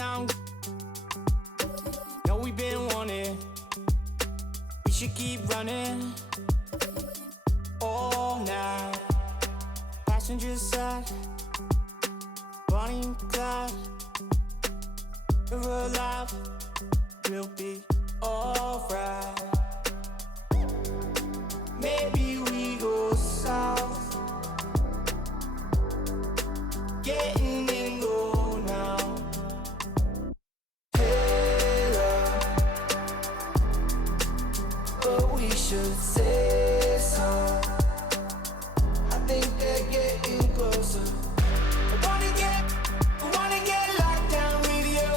now. Know we've been wanting. We should keep running all night. Passenger side, Bonnie and Clyde. We're alive, we'll be alright. Maybe we go south, getting in go now. Hey, but we should say so. I think they're getting closer. I wanna get locked down with you.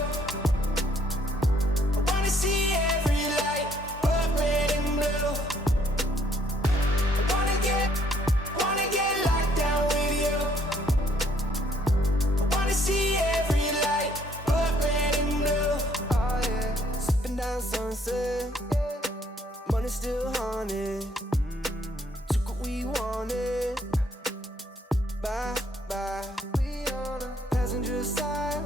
I wanna see every light, but red and blue. I wanna get locked down with you. I wanna see every light, but red and blue. Oh yeah, sipping down sunset, money still haunted. Took what we wanted. Bye bye. We on a passenger side,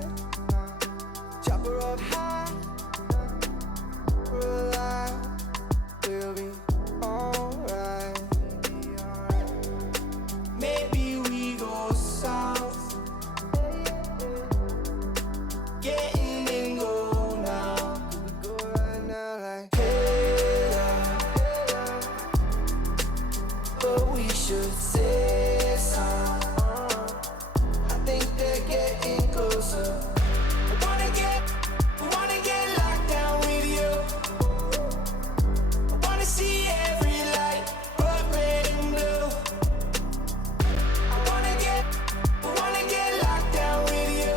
chopper up high. We're alive, we'll be alright. Maybe we go south, getting in go now. We go right now like hey love, but we should say so. I think they're getting closer. I wanna get locked down with you. I wanna see every light, but red and blue. I wanna get locked down with you.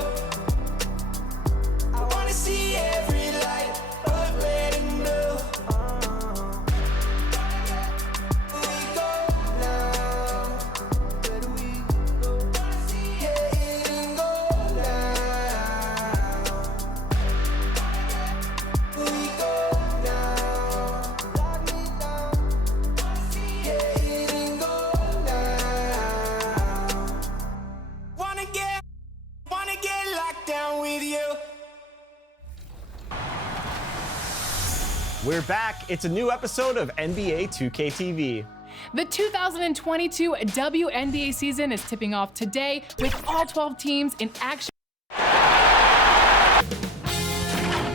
I wanna see every light, but red and blue. Where we go now? Where do we go? Getting go now. Where we go now? Lock me down. Getting go now. Wanna get locked down with you. We're back. It's a new episode of NBA 2K TV. The 2022 WNBA season is tipping off today with all 12 teams in action.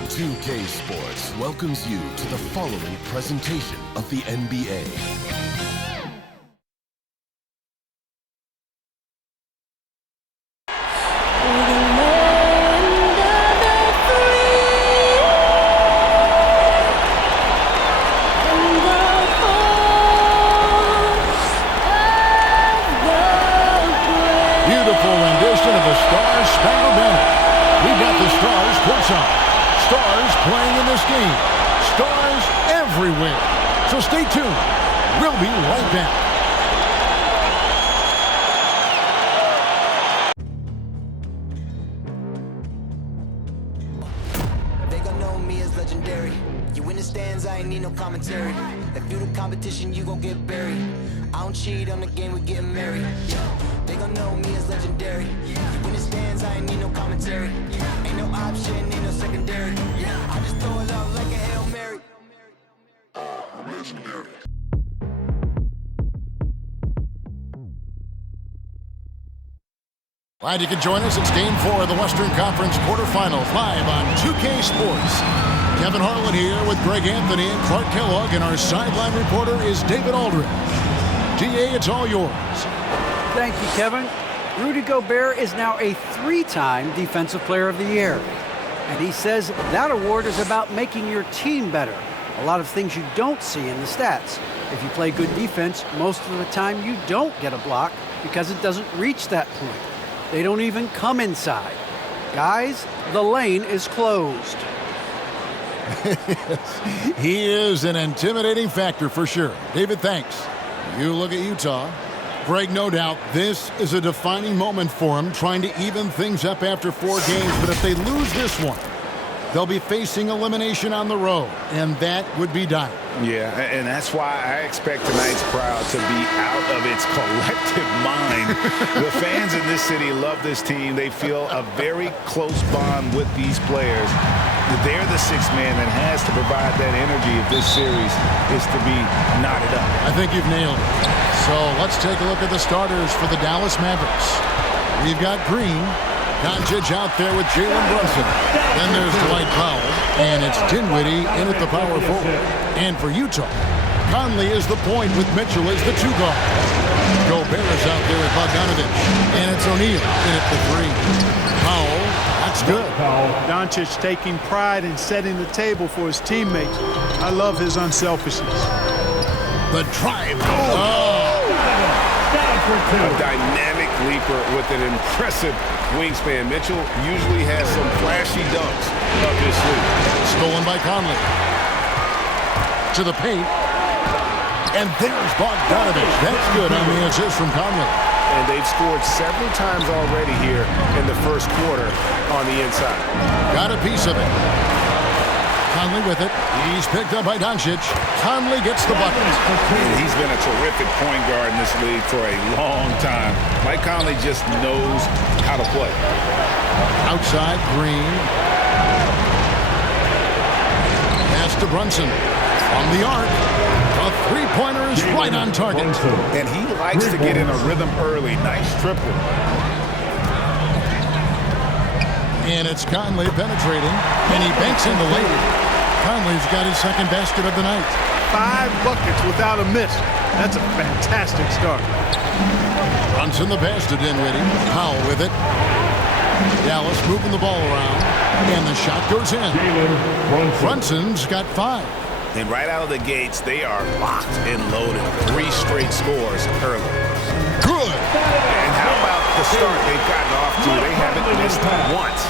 2K Sports welcomes you to the following presentation of the NBA. Beautiful rendition of a Star-Spangled Banner. We've got the Stars courtside. Stars playing in this game. Stars everywhere. So stay tuned. We'll be right back. They gon' know me as legendary. You in the stands, I ain't need no commentary. If you the competition, you gon' get buried. I don't cheat on the game, we getting married. They gon' know me as legendary. You in the stands, I ain't need no commentary. Ain't no option, ain't no secondary. I just throw it up like a Hail Mary. Legendary. Glad you could join us. It's Game 4 of the Western Conference quarterfinals live on 2K Sports. Kevin Harlan here with Greg Anthony and Clark Kellogg, and our sideline reporter is David Aldridge. DA, it's all yours. Thank you, Kevin. Rudy Gobert is now a 3-time Defensive Player of the Year. And he says that award is about making your team better. A lot of things you don't see in the stats. If you play good defense, most of the time you don't get a block because it doesn't reach that point. They don't even come inside. Guys, the lane is closed. He is an intimidating factor for sure. David, thanks. You look at Utah. Greg, no doubt, this is a defining moment for him, trying to even things up after 4 games. But if they lose this one, they'll be facing elimination on the road, and that would be dire. Yeah, and that's why I expect tonight's crowd to be out of its collective mind. The fans in this city love this team. They feel a very close bond with these players. They're the sixth man that has to provide that energy if this series is to be knotted up. I think you've nailed it. So let's take a look at the starters for the Dallas Mavericks. We've got Green. Doncic out there with Jalen Brunson. Then there's Dwight Powell, and it's Dinwiddie in at the power forward. And for Utah, Conley is the point with Mitchell as the two guard. Gobert is out there with Bogdanović, and it's O'Neal in at the three. Powell, that's good. Doncic taking pride in setting the table for his teammates. I love his unselfishness. The drive. A dynamic leaper with an impressive wingspan. Mitchell usually has some flashy dunks up his sleeve. Stolen by Conley. To the paint. And there's Bogdanović. That's good on the assist from Conley. And they've scored several times already here in the first quarter on the inside. Got a piece of it. Conley with it. He's picked up by Doncic. Conley gets the bucket. And he's been a terrific point guard in this league for a long time. Mike Conley just knows how to play. Outside, Green. Pass to Brunson. From the arc. A three-pointer is right on target. And he likes to get in a rhythm early. Nice triple. And it's Conley penetrating. And he banks in the lane. Conley's got his second basket of the night. 5 buckets without a miss. That's a fantastic start. Brunson the pass to Dinwiddie. Powell with it. Dallas moving the ball around. And the shot goes in. Brunson's got 5. And right out of the gates, they are locked and loaded. 3 straight scores early. Good. And how about the start they've gotten off to? They haven't missed once.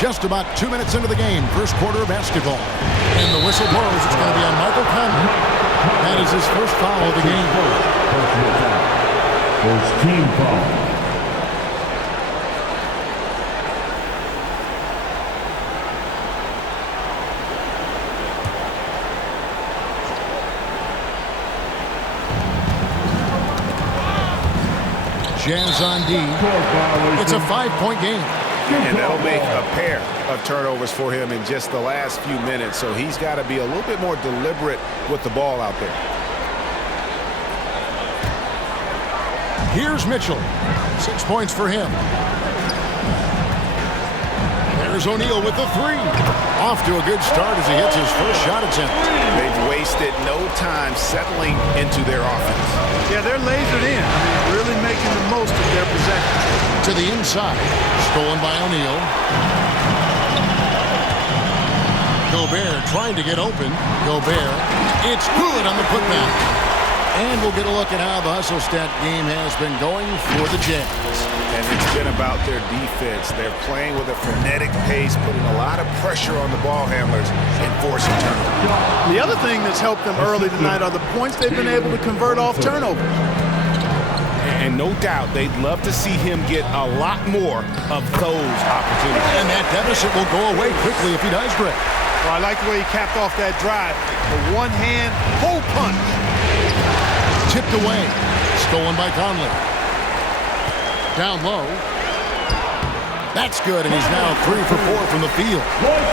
Just about 2 minutes into the game, first quarter of basketball. And the whistle blows. It's going to be on Michael Conley. That is his first foul of the game. First team foul. Jazz on D. It's a 5-point game. And that'll make a pair of turnovers for him in just the last few minutes. So he's got to be a little bit more deliberate with the ball out there. Here's Mitchell. 6 points for him. There's O'Neal with the 3. Off to a good start as he hits his first shot attempt. They've wasted no time settling into their offense. Yeah, they're lasered in. Really making the most of their possession. To the inside. Stolen by O'Neal. Gobert trying to get open. Gobert. It's good on the putback. And we'll get a look at how the hustle stat game has been going for the Jazz. And it's been about their defense. They're playing with a frenetic pace, putting a lot of pressure on the ball handlers and forcing turnovers. The other thing that's helped them early tonight are the points they've been able to convert off turnovers. And no doubt they'd love to see him get a lot more of those opportunities. And that deficit will go away quickly if he does, Greg. Well, I like the way he capped off that drive. The one-hand hole punch. Tipped away. Stolen by Conley. Down low. That's good, and he's now 3 for 4 from the field.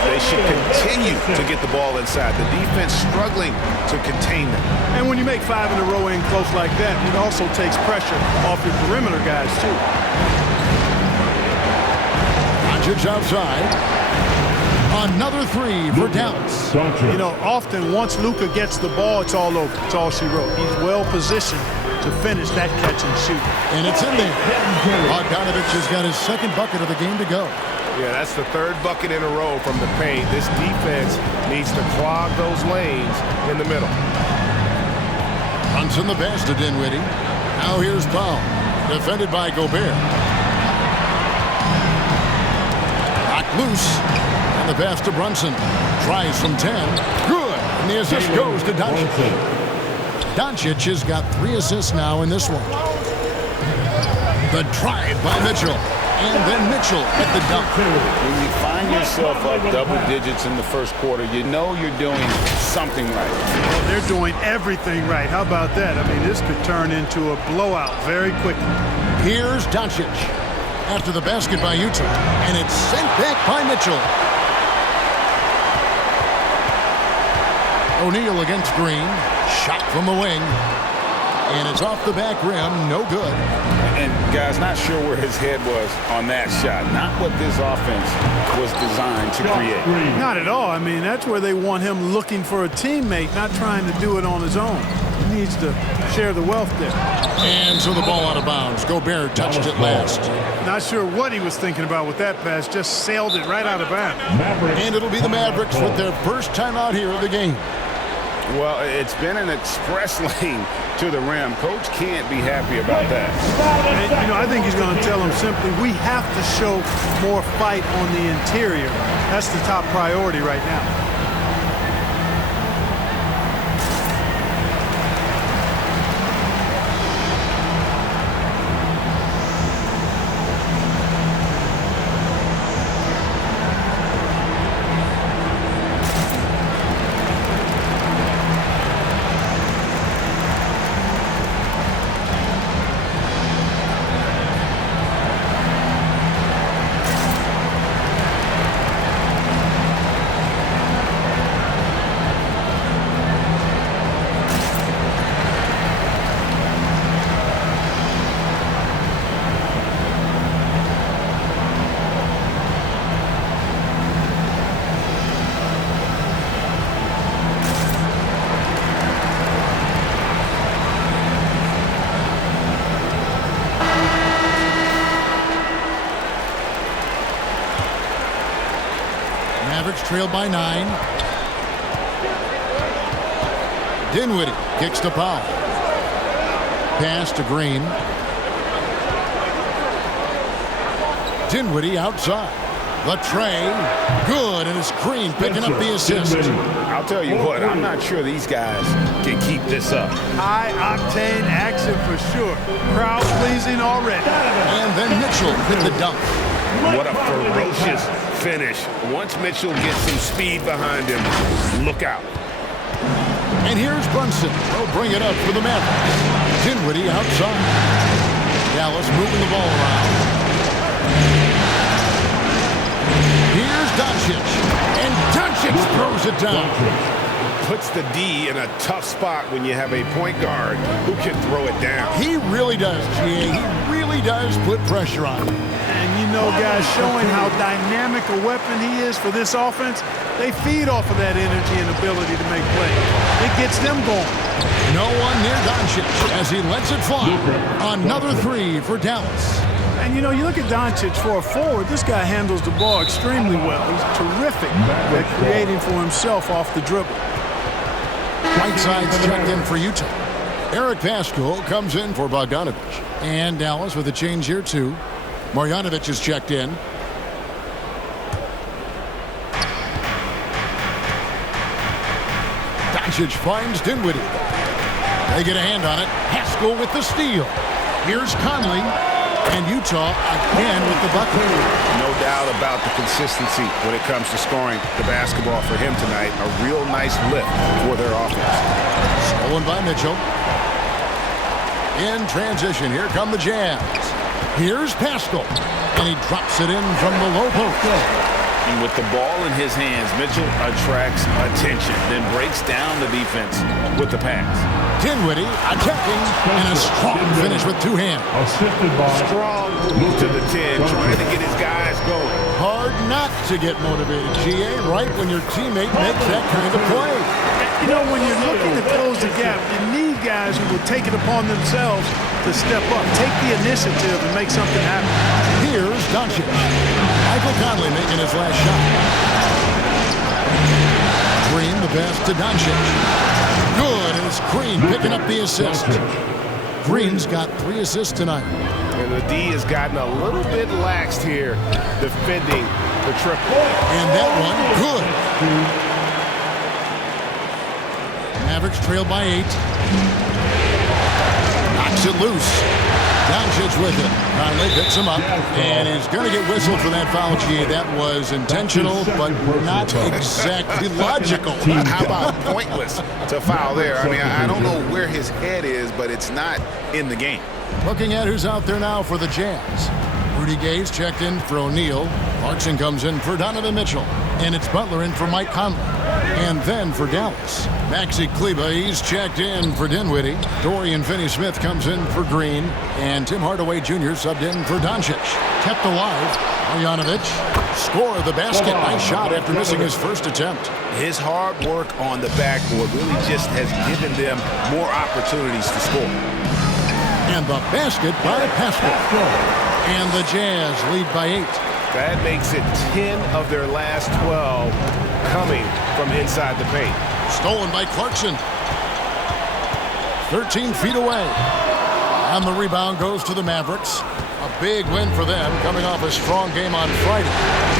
They should continue to get the ball inside. The defense struggling to contain them. And when you make 5 in a row in close like that, it also takes pressure off your perimeter guys, too. Doncic outside. Another 3 for Dallas. You know, often once Luka gets the ball, it's all over. It's all she wrote. He's well positioned to finish that catch and shoot. And it's in there. Bogdanović has got his second bucket of the game to go. Yeah, that's the 3rd bucket in a row from the paint. This defense needs to clog those lanes in the middle. Brunson the pass to Dinwiddie. Now here's Powell. Defended by Gobert. Knocked loose. And the pass to Brunson. Tries from 10. Good. And the assist goes to Doncic. Doncic has got 3 assists now in this one. The drive by Mitchell. And then Mitchell at the dunk. When you find yourself up double digits in the first quarter, you know you're doing something right. Well, they're doing everything right. How about that? I mean, this could turn into a blowout very quickly. Here's Doncic after the basket by Utah, and it's sent back by Mitchell. O'Neal against Green, shot from the wing, and it's off the back rim, no good. And guys, not sure where his head was on that shot. Not what this offense was designed to create. Not at all. I mean, that's where they want him looking for a teammate, not trying to do it on his own. He needs to share the wealth there. And so the ball out of bounds. Gobert touched it last. Not sure what he was thinking about with that pass. Just sailed it right out of bounds. And it'll be the Mavericks with their first time out here of the game. Well, it's been an express lane to the rim. Coach can't be happy about that. And, you know, I think he's going to tell him simply, we have to show more fight on the interior. That's the top priority right now. Mavericks trailed by 9. Dinwiddie kicks to Powell. Pass to Green. Dinwiddie outside. The tray. Good, and it's Green picking up the assist. I'll tell you what, I'm not sure these guys can keep this up. High-octane action for sure. Crowd pleasing already. And then Mitchell hit the dunk. What a ferocious finish. Once Mitchell gets some speed behind him, look out. And here's Brunson. They'll bring it up for the Mavericks. Dinwiddie outside. Dallas moving the ball around. Here's Doncic. And Doncic throws it down. Puts the D in a tough spot when you have a point guard who can throw it down. He really does, G.A. He really does put pressure on him. And you know, guys, showing how dynamic a weapon he is for this offense, they feed off of that energy and ability to make plays. It gets them going. No one near Doncic as he lets it fly. Another three for Dallas. And, you know, you look at Doncic for a forward, this guy handles the ball extremely well. He's terrific at creating for himself off the dribble. Whiteside's checked in for Utah. Eric Pascal comes in for Bogdanović. And Dallas with a change here, too. Marjanovic is checked in. Doncic finds Dinwiddie. They get a hand on it. Pascal with the steal. Here's Conley. And Utah again with the bucket. No doubt about the consistency when it comes to scoring the basketball for him tonight. A real nice lift for their offense. Stolen by Mitchell. In transition, here come the Jazz. Here's Pascal. And he drops it in from the low post. And with the ball in his hands, Mitchell attracts attention, then breaks down the defense with the pass. Dinwiddie attacking, and a strong finish with two hands. Strong move to the 10, trying to get his guys going. Hard not to get motivated, G.A., right when your teammate makes that kind of play. You know, when you're looking to close the gap, you need guys who will take it upon themselves to step up, take the initiative, and make something happen. Here's Doncic. Michael Conley making his last shot. Green the pass to Doncic. Good, and it's Green picking up the assist. Green's got 3 assists tonight. And the D has gotten a little bit laxed here, defending the triple. And that one, good. Mavericks trail by 8. Knocks it loose. Doncic with it. Conley picks him up, and he's going to get whistled for that foul. Gee, that was intentional, but not exactly logical. How about pointless to foul there? I mean, I don't know where his head is, but it's not in the game. Looking at who's out there now for the Jazz. Rudy Gay's checked in for O'Neal. Clarkson comes in for Donovan Mitchell. And it's Butler in for Mike Conley. And then for Dallas, Maxi Kleber, he's checked in for Dinwiddie. Dorian Finney-Smith comes in for Green. And Tim Hardaway Jr. subbed in for Doncic. Kept alive, Bogdanović scored the basket. Nice shot after missing his first attempt. His hard work on the backboard really just has given them more opportunities to score. And the basket by Pascal. And the Jazz lead by 8. That makes it 10 of their last 12 coming from inside the paint. Stolen by Clarkson. 13 feet away. And the rebound goes to the Mavericks. A big win for them, coming off a strong game on Friday.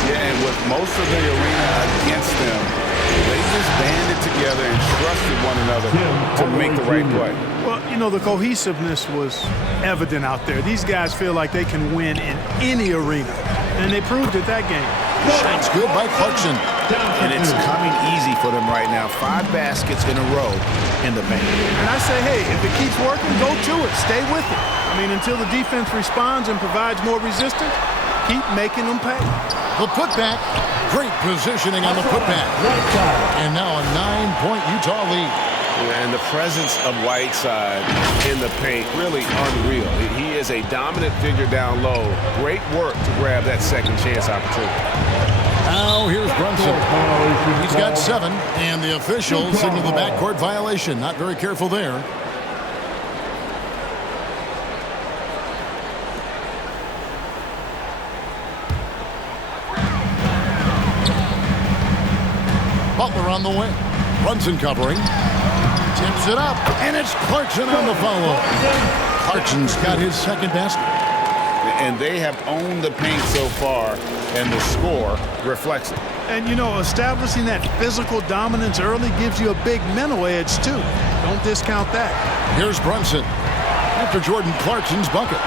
Yeah, and with most of the arena against them, they just banded together and trusted one another to make the right play. Well, you know, the cohesiveness was evident out there. These guys feel like they can win in any arena, and they proved it that game. Shots good by Clarkson. And it's coming easy for them right now. 5 baskets in a row in the paint. And I say, hey, if it keeps working, go to it. Stay with it. I mean, until the defense responds and provides more resistance, keep making them pay. The putback. Great positioning on the putback. And now a 9-point Utah lead. And the presence of Whiteside in the paint, really unreal. He is a dominant figure down low. Great work to grab that second chance opportunity. Now here's Brunson. He's got 7, and the officials signal the backcourt violation. Not very careful there. Butler on the wing. Brunson covering. Tips it up, and it's Clarkson on the follow. Clarkson's got his second basket. And they have owned the paint so far, and the score reflects it. And, you know, establishing that physical dominance early gives you a big mental edge, too. Don't discount that. Here's Brunson. After Jordan Clarkson's bucket.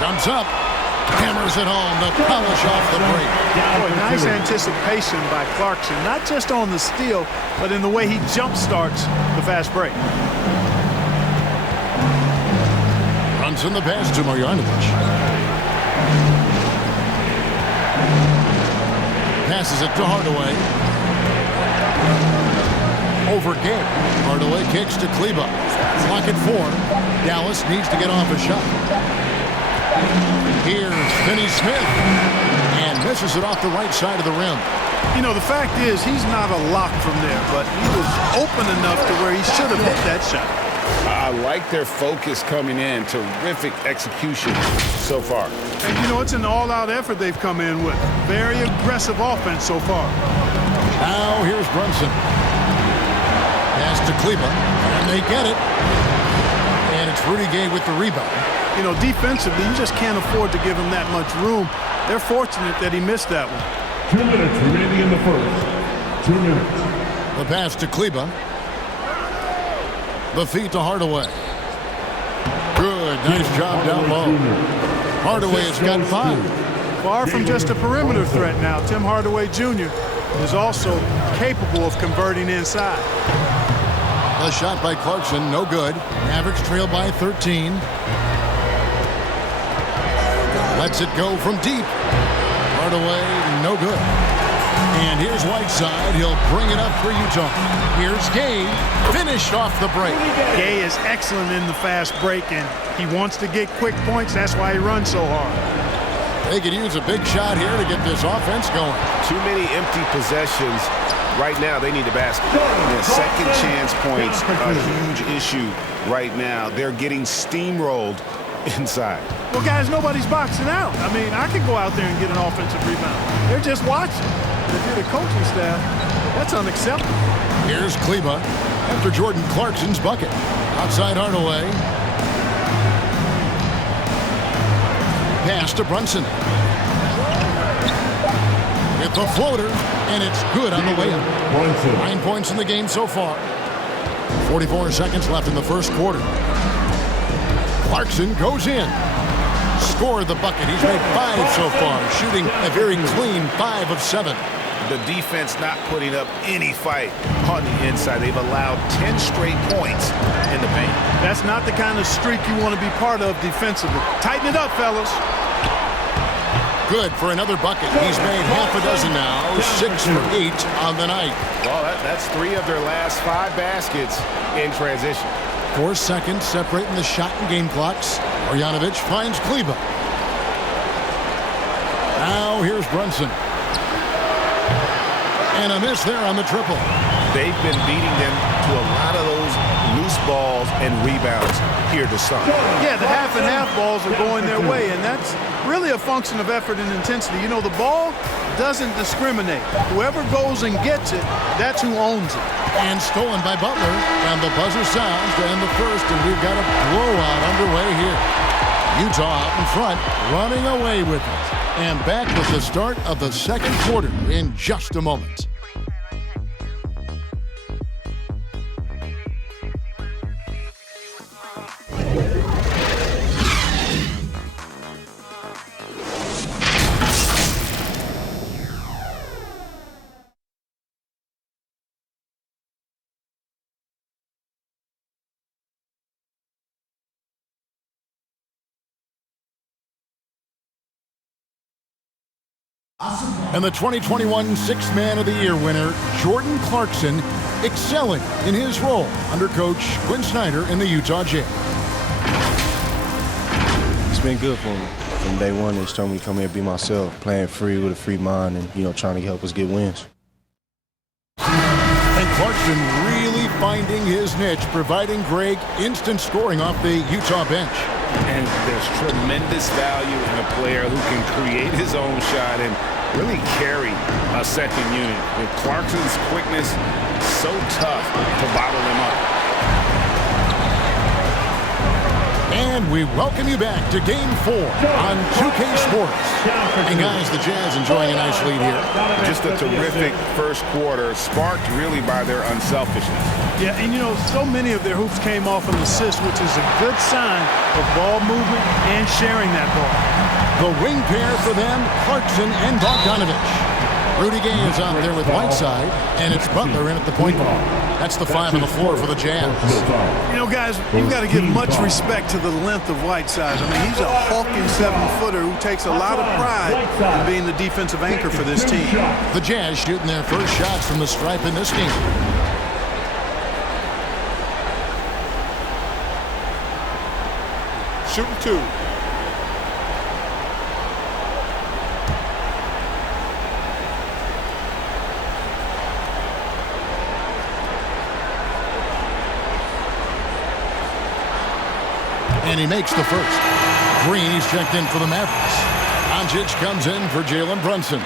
Jumps up. Hammers it home to polish off the break. Boy, nice anticipation by Clarkson, not just on the steal, but in the way he jump starts the fast break. Brunson the pass to Bogdanović. Passes it to Hardaway. Over Gay. Hardaway kicks to Kleber. Clock at 4. Dallas needs to get off a shot. Here's Finney-Smith, and misses it off the right side of the rim. You know, the fact is, he's not a lock from there, but he was open enough to where he should have hit that shot. I like their focus coming in. Terrific execution so far. And, you know, it's an all-out effort they've come in with. Very aggressive offense so far. Now here's Brunson. Pass to Kleber, and they get it. And it's Rudy Gay with the rebound. You know, defensively, you just can't afford to give him that much room. They're fortunate that he missed that one. 2 minutes remaining in the first. 2 minutes. The pass to Kleber. The feed to Hardaway. Good, nice job down low. Hardaway has got 5. Far from just a perimeter threat now, Tim Hardaway Jr. is also capable of converting inside. A shot by Clarkson, no good. Mavericks trail by 13. Lets it go from deep. Hardaway, no good. And here's Whiteside. He'll bring it up for Utah. Here's Gay. Finished off the break. Gay is excellent in the fast break, and he wants to get quick points. That's why he runs so hard. They could use a big shot here to get this offense going. Too many empty possessions. Right now, they need a basket. The second chance points are a huge issue right now. They're getting steamrolled inside. Well, guys, nobody's boxing out. I mean, I could go out there and get an offensive rebound. They're just watching. If you're the coaching staff, that's unacceptable. Here's Kleber after Jordan Clarkson's bucket. Outside Hardaway. Pass to Brunson. With the floater, and it's good on the way up. 9 points in the game so far. 44 seconds left in the first quarter. Clarkson goes in. score the bucket. He's made 5 so far, shooting a very clean 5 of 7. The defense not putting up any fight on the inside. They've allowed 10 straight points in the paint. That's not the kind of streak you want to be part of defensively. Tighten it up, fellas. Good for another bucket. He's made half a dozen now, 6 for 8 on the night. Well, that's 3 of their last 5 baskets in transition. 4 seconds separating the shot and game clocks. Bogdanović finds Kleba. Now here's Brunson. And a miss there on the triple. They've been beating them to a lot of those loose balls and rebounds here to start. Yeah, the half and half balls are going their way, and that's really a function of effort and intensity. You know, the ball doesn't discriminate. Whoever goes and gets it, that's who owns it. And stolen by Butler, and the buzzer sounds to end the first, and we've got a blowout underway here. Utah out in front, running away with it. And back with the start of the second quarter in just a moment. And the 2021 Sixth Man of the Year winner, Jordan Clarkson, excelling in his role under Coach Quinn Snyder in the Utah Jazz. It's been good for me. From day one, they just told me to come here and be myself, playing free with a free mind and, trying to help us get wins. And Clarkson really finding his niche, providing Greg instant scoring off the Utah bench. And there's tremendous value in a player who can create his own shot and really carry a second unit. With Clarkson's quickness, so tough to bottle him up. And we welcome you back to Game 4 on 2K Sports. And guys, the Jazz enjoying a nice lead here. Just a terrific first quarter, sparked really by their unselfishness. Yeah, and so many of their hoops came off an assist, which is a good sign of ball movement and sharing that ball. The wing pair for them, Clarkson and Bogdanović. Rudy Gay is out there with Whiteside, and it's Butler in at the point guard. That's the 5 on the floor for the Jazz. Guys, you've got to give much respect to the length of Whiteside. I mean, he's a hulking 7-footer who takes a lot of pride in being the defensive anchor for this team. The Jazz shooting their first shots from the stripe in this game. Shooting 2. And he makes the first. Green, he's checked in for the Mavericks. Doncic comes in for Jalen Brunson.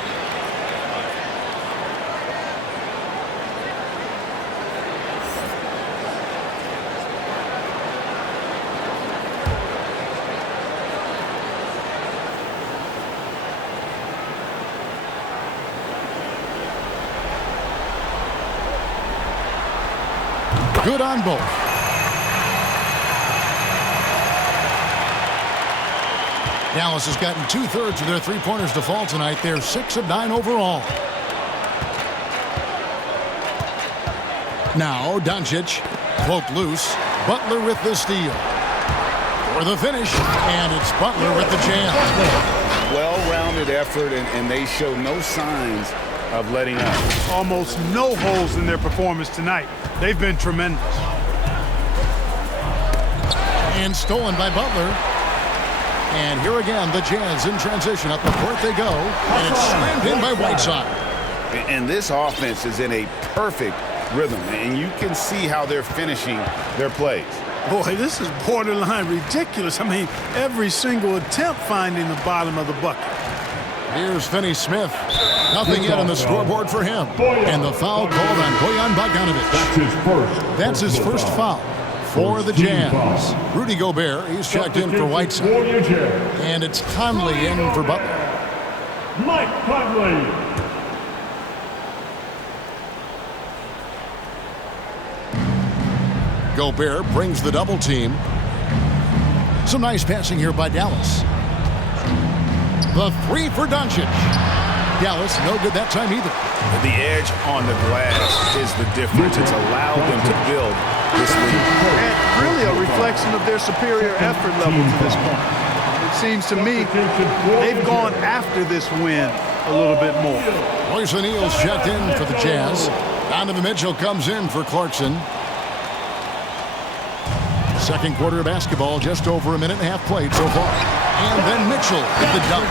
Good on both. Dallas has gotten 2/3 of their three-pointers to fall tonight. They're 6 of 9 overall. Now Doncic, poked loose. Butler with the steal. For the finish, and it's Butler with the jam. Well-rounded effort, and they show no signs of letting up. Almost no holes in their performance tonight. They've been tremendous. And stolen by Butler. And here again, the Jazz in transition. Up the court they go. And it's slammed in by Whiteside. And this offense is in a perfect rhythm. And you can see how they're finishing their plays. Boy, this is borderline ridiculous. I mean, every single attempt finding the bottom of the bucket. Here's Finney-Smith. Nothing yet on the scoreboard for him. And the foul called on Bojan Bogdanović. That's his first foul for the Jazz. Rudy Gobert, he's checked in for Whiteside. And it's Conley in for Butler. Mike Conley. Gobert brings the double team. Some nice passing here by Dallas. The three for Doncic. Dallas no good that time either. The edge on the glass is the difference. It's allowed them to build this lead. And really a reflection of their superior effort level to this point. It seems to me they've gone after this win a little bit more. Royce O'Neal's checked in for the Jazz. Donovan Mitchell comes in for Clarkson. Second quarter of basketball, just over a minute and a half played so far. And then Mitchell with the dunk.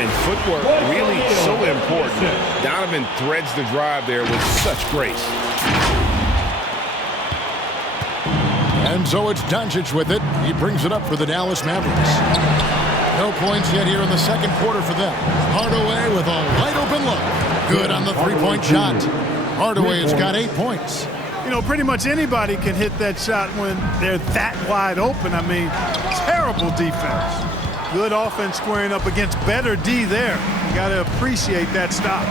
And footwork really so important. Donovan threads the drive there with such grace. And so it's Doncic with it. He brings it up for the Dallas Mavericks. No points yet here in the second quarter for them. Hardaway with a wide open look. Good on the three-point shot. Hardaway has got 8 points. You know, pretty much anybody can hit that shot when they're that wide open. I mean, terrible defense. Good offense squaring up against better D there. You got to appreciate that stop.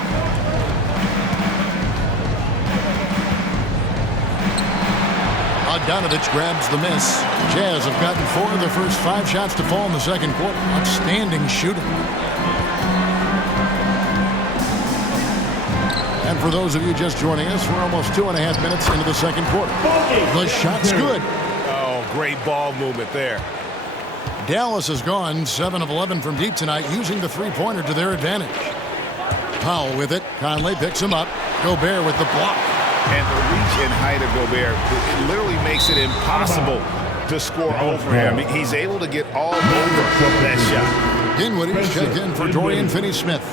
Bogdanović grabs the miss. Jazz have gotten 4 of their first 5 shots to fall in the second quarter. Outstanding shooting. And for those of you just joining us, we're almost 2.5 minutes into the second quarter. The shot's good. Oh, great ball movement there. Dallas has gone 7 of 11 from deep tonight, using the three-pointer to their advantage. Powell with it. Conley picks him up. Gobert with the block. And the reach and height of Gobert, it literally makes it impossible to score over him. He's able to get all over that shot. Dinwiddie's checked in for Dorian Finney-Smith.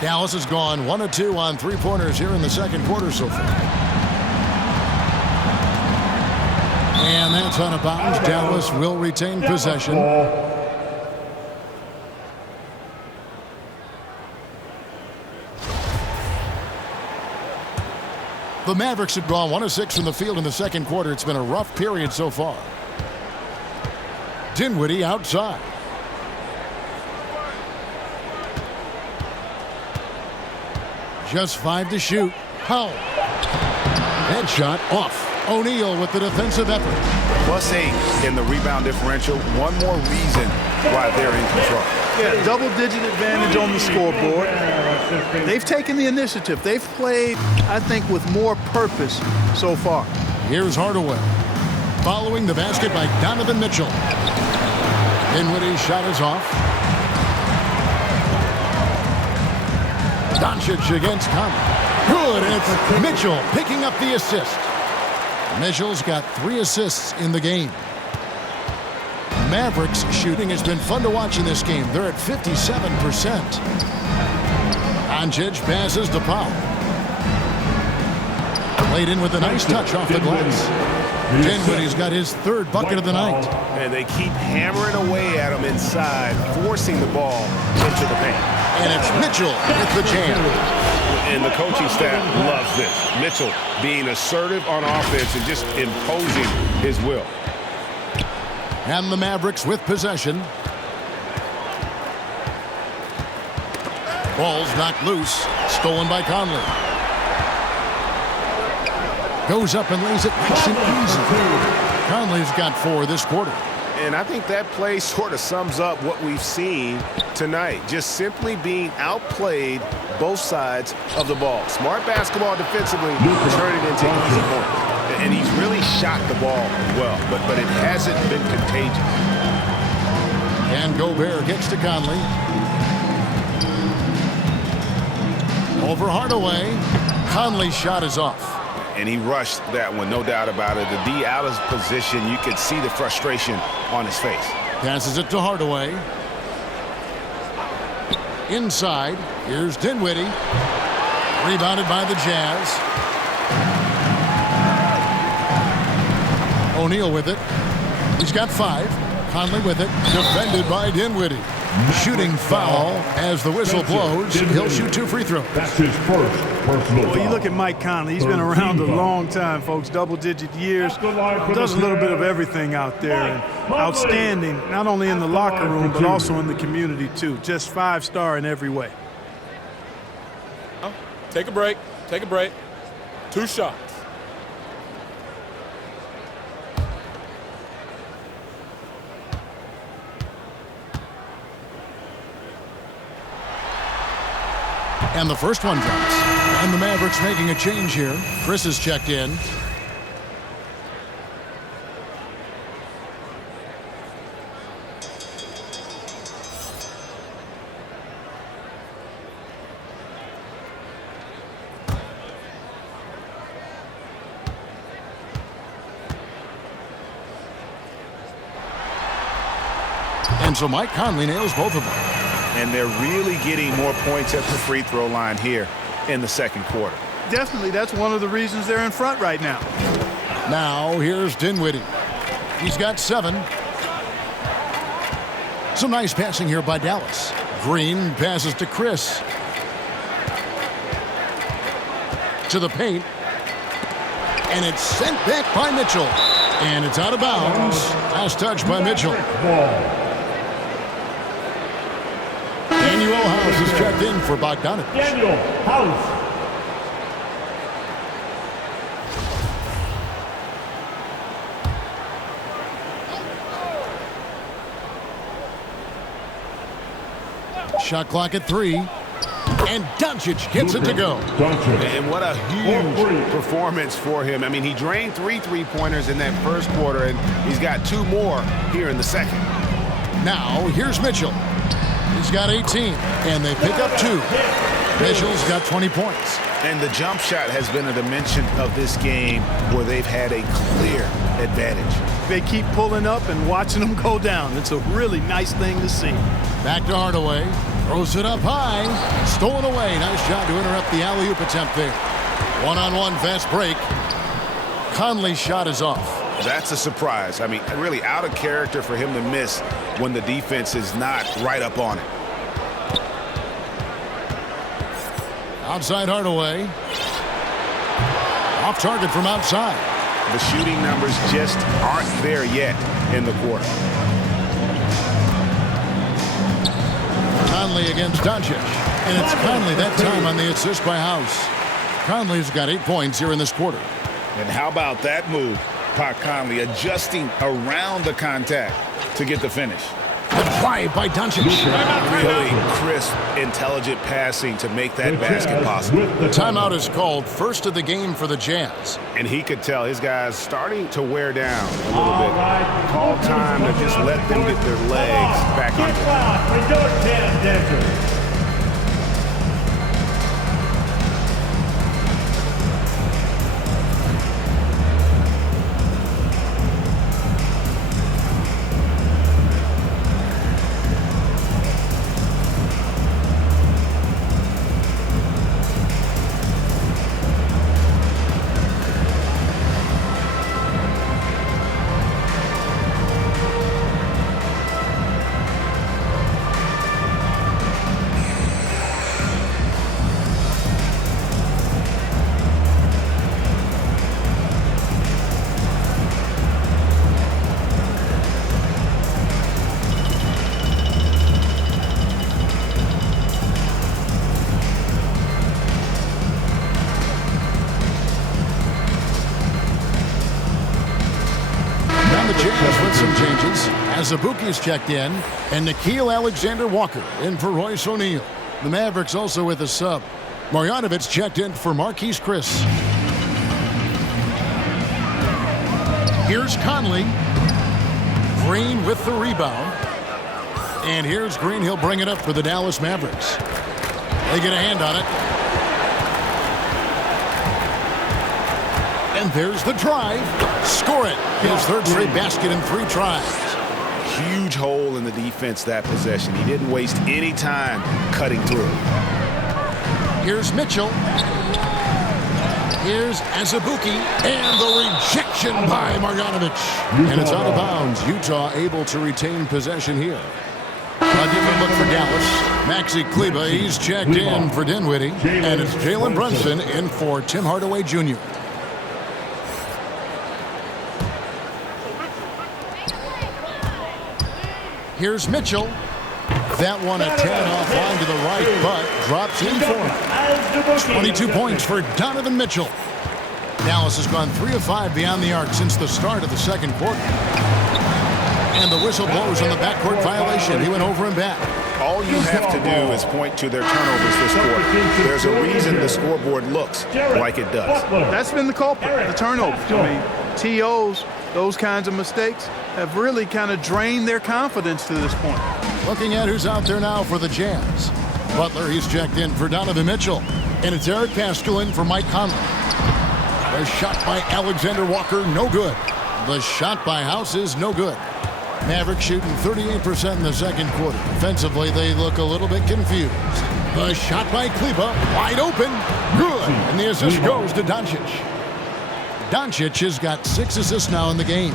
Dallas has gone 1 of 2 on three-pointers here in the second quarter so far. And that's out of bounds. Dallas will retain possession. The Mavericks have gone 1 of 6 from the field in the second quarter. It's been a rough period so far. Dinwiddie outside. Just 5 to shoot. Powell. Headshot off. O'Neal with the defensive effort. +8 in the rebound differential. One more reason why they're in control. Yeah, double-digit advantage on the scoreboard. They've taken the initiative. They've played, I think, with more purpose so far. Here's Hardaway. Following the basket by Donovan Mitchell. Dinwiddie's shot is off. Doncic against Conley. Good, and it's Mitchell picking up the assist. Mitchell's got 3 assists in the game. Mavericks shooting has been fun to watch in this game. They're at 57%. Doncic passes to Powell. Played in with a nice touch off the glass. Dinwiddie's got his 3rd bucket of the night. And they keep hammering away at him inside, forcing the ball into the paint. And it's Mitchell with the jam. And the coaching staff loves this. Mitchell being assertive on offense and just imposing his will. And the Mavericks with possession. Ball's knocked loose. Stolen by Conley. Goes up and lays it nice and easy. Conley's got 4 this quarter. And I think that play sort of sums up what we've seen tonight. Just simply being outplayed both sides of the ball. Smart basketball defensively, turn it into easy points. And he's really shot the ball well, but it hasn't been contagious. And Gobert gets to Conley. Over Hardaway. Conley's shot is off. And he rushed that one, no doubt about it. The D out of position, you could see the frustration on his face. Passes it to Hardaway. Inside, here's Dinwiddie. Rebounded by the Jazz. O'Neal with it. He's got 5. Conley with it. Defended by Dinwiddie. Shooting foul as the whistle blows. He'll shoot 2 free throws. That's his first personal Well, you look at Mike Conley. He's been around a long time, folks. Double-digit years. Does a little bit of everything out there. And outstanding, not only in the locker room, but also in the community, too. Just 5-star in every way. Take a break. Take a break. 2 shots. And the first one drops. And the Mavericks making a change here. Chris is checked in. And so Mike Conley nails both of them. And they're really getting more points at the free throw line here in the second quarter. Definitely, that's one of the reasons they're in front right now. Now, here's Dinwiddie. He's got 7. Some nice passing here by Dallas. Green passes to Chris. To the paint. And it's sent back by Mitchell. And it's out of bounds. Last touch by Mitchell. Daniel House is checked in for Bogdanović. Daniel House. Shot clock at 3. And Doncic gets it to go. And what a huge performance for him. I mean, he drained 3 3-pointers in that first quarter, and he's got 2 more here in the second. Now, here's Mitchell. He's got 18, and they pick up 2. Mitchell's got 20 points. And the jump shot has been a dimension of this game where they've had a clear advantage. They keep pulling up and watching them go down. It's a really nice thing to see. Back to Hardaway. Throws it up high. Stolen away. Nice job to interrupt the alley-oop attempt there. One-on-one fast break. Conley's shot is off. That's a surprise. I mean, really out of character for him to miss when the defense is not right up on it. Outside Hardaway. Off target from outside. The shooting numbers just aren't there yet in the quarter. Conley against Doncic. And it's Conley that time on the assist by House. Conley's got 8 points here in this quarter. And how about that move? Pat Conley adjusting around the contact to get the finish. The drive by Doncic. Really crisp, intelligent passing to make that basket possible. The timeout is called, first of the game for the Jazz. And he could tell his guys starting to wear down a little bit. Call time to just let them get their legs back on. With some changes, Azubuike's checked in, and Nickeil Alexander-Walker in for Royce O'Neal. The Mavericks also with a sub. Marjanović checked in for Marquise Chris. Here's Conley. Green with the rebound. And here's Green. He'll bring it up for the Dallas Mavericks. They get a hand on it. And there's the drive. Score it. His third straight basket in 3 tries. Huge hole in the defense that possession. He didn't waste any time cutting through. Here's Mitchell. Here's Azubuike. And the rejection by Marjanović. And it's out of bounds. Utah able to retain possession here. A different look for Dallas. Maxi Kleber, he's checked in for Dinwiddie. And it's Jalen Brunson in for Tim Hardaway Jr. Here's Mitchell. That one a tad off line to the right, but drops in for him. 22 points for Donovan Mitchell. Dallas has gone 3 of 5 beyond the arc since the start of the second quarter. And the whistle blows on the backcourt violation. He went over and back. All all you have to do is point to their turnovers this quarter. There's a reason the scoreboard looks like it does. That's been the culprit, the turnovers. I mean, TOs, those kinds of mistakes have really kind of drained their confidence to this point. Looking at who's out there now for the Jazz. Butler, he's checked in for Donovan Mitchell. And it's Eric Paschal in for Mike Conley. The shot by Alexander Walker, no good. The shot by House is no good. Mavericks shooting 38% in the second quarter. Offensively, they look a little bit confused. The shot by Kleber, wide open, good. And the assist goes to Doncic. Doncic has got 6 assists now in the game.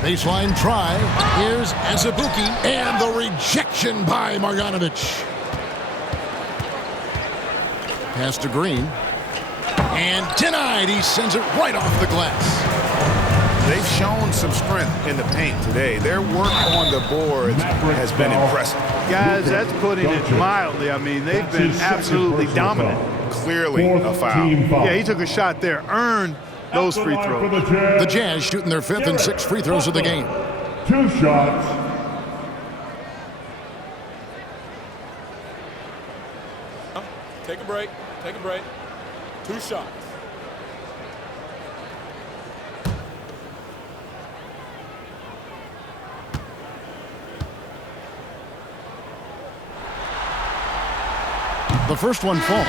Baseline try. Here's Azubuike. And the rejection by Marjanović. Pass to Green. And denied. He sends it right off the glass. They've shown some strength in the paint today. Their work on the boards has been impressive. Guys, that's putting it mildly. I mean, they've been absolutely dominant. Clearly a foul. Yeah, he took a shot there, earned those free throws. The Jazz shooting their 5th and 6th free throws of the game. 2 shots. Take a break. Take a break. 2 shots. The first one falls.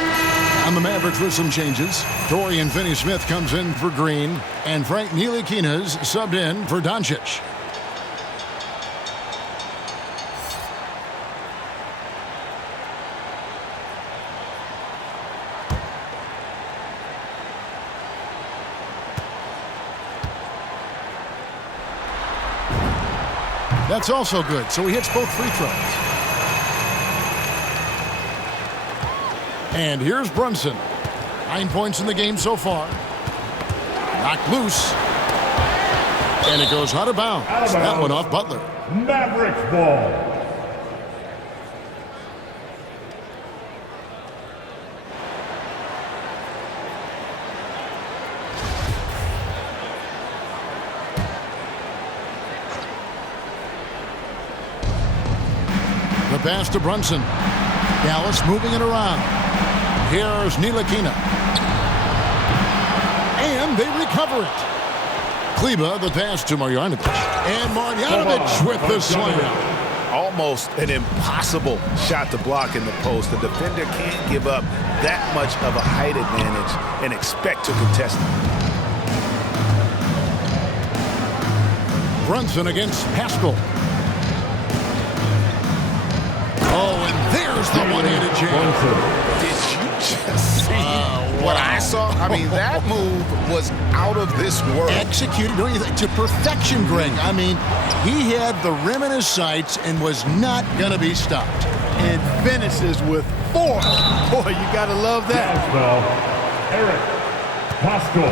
On the Mavericks with some changes. Dorian Finney-Smith comes in for Green. And Frank Ntilikina's subbed in for Doncic. That's also good, so he hits both free throws. And here's Brunson. 9 points in the game so far. Knocked loose. And it goes out of bounds. That one off Butler. Mavericks ball. The pass to Brunson. Dallas moving it around. Here's Ntilikina. And they recover it. Kleber, the pass to Marjanović. And Marjanović with the slam. Almost an impossible shot to block in the post. The defender can't give up that much of a height advantage and expect to contest it. Brunson against Paschal. Oh, and there's the one-handed jam. Did you just see what I saw? I mean, that move was out of this world. Executed, don't you think, to perfection, Greg. I mean, he had the rim in his sights and was not going to be stopped. And finishes with force. Boy, you got to love that. Foul. Eric Paschal.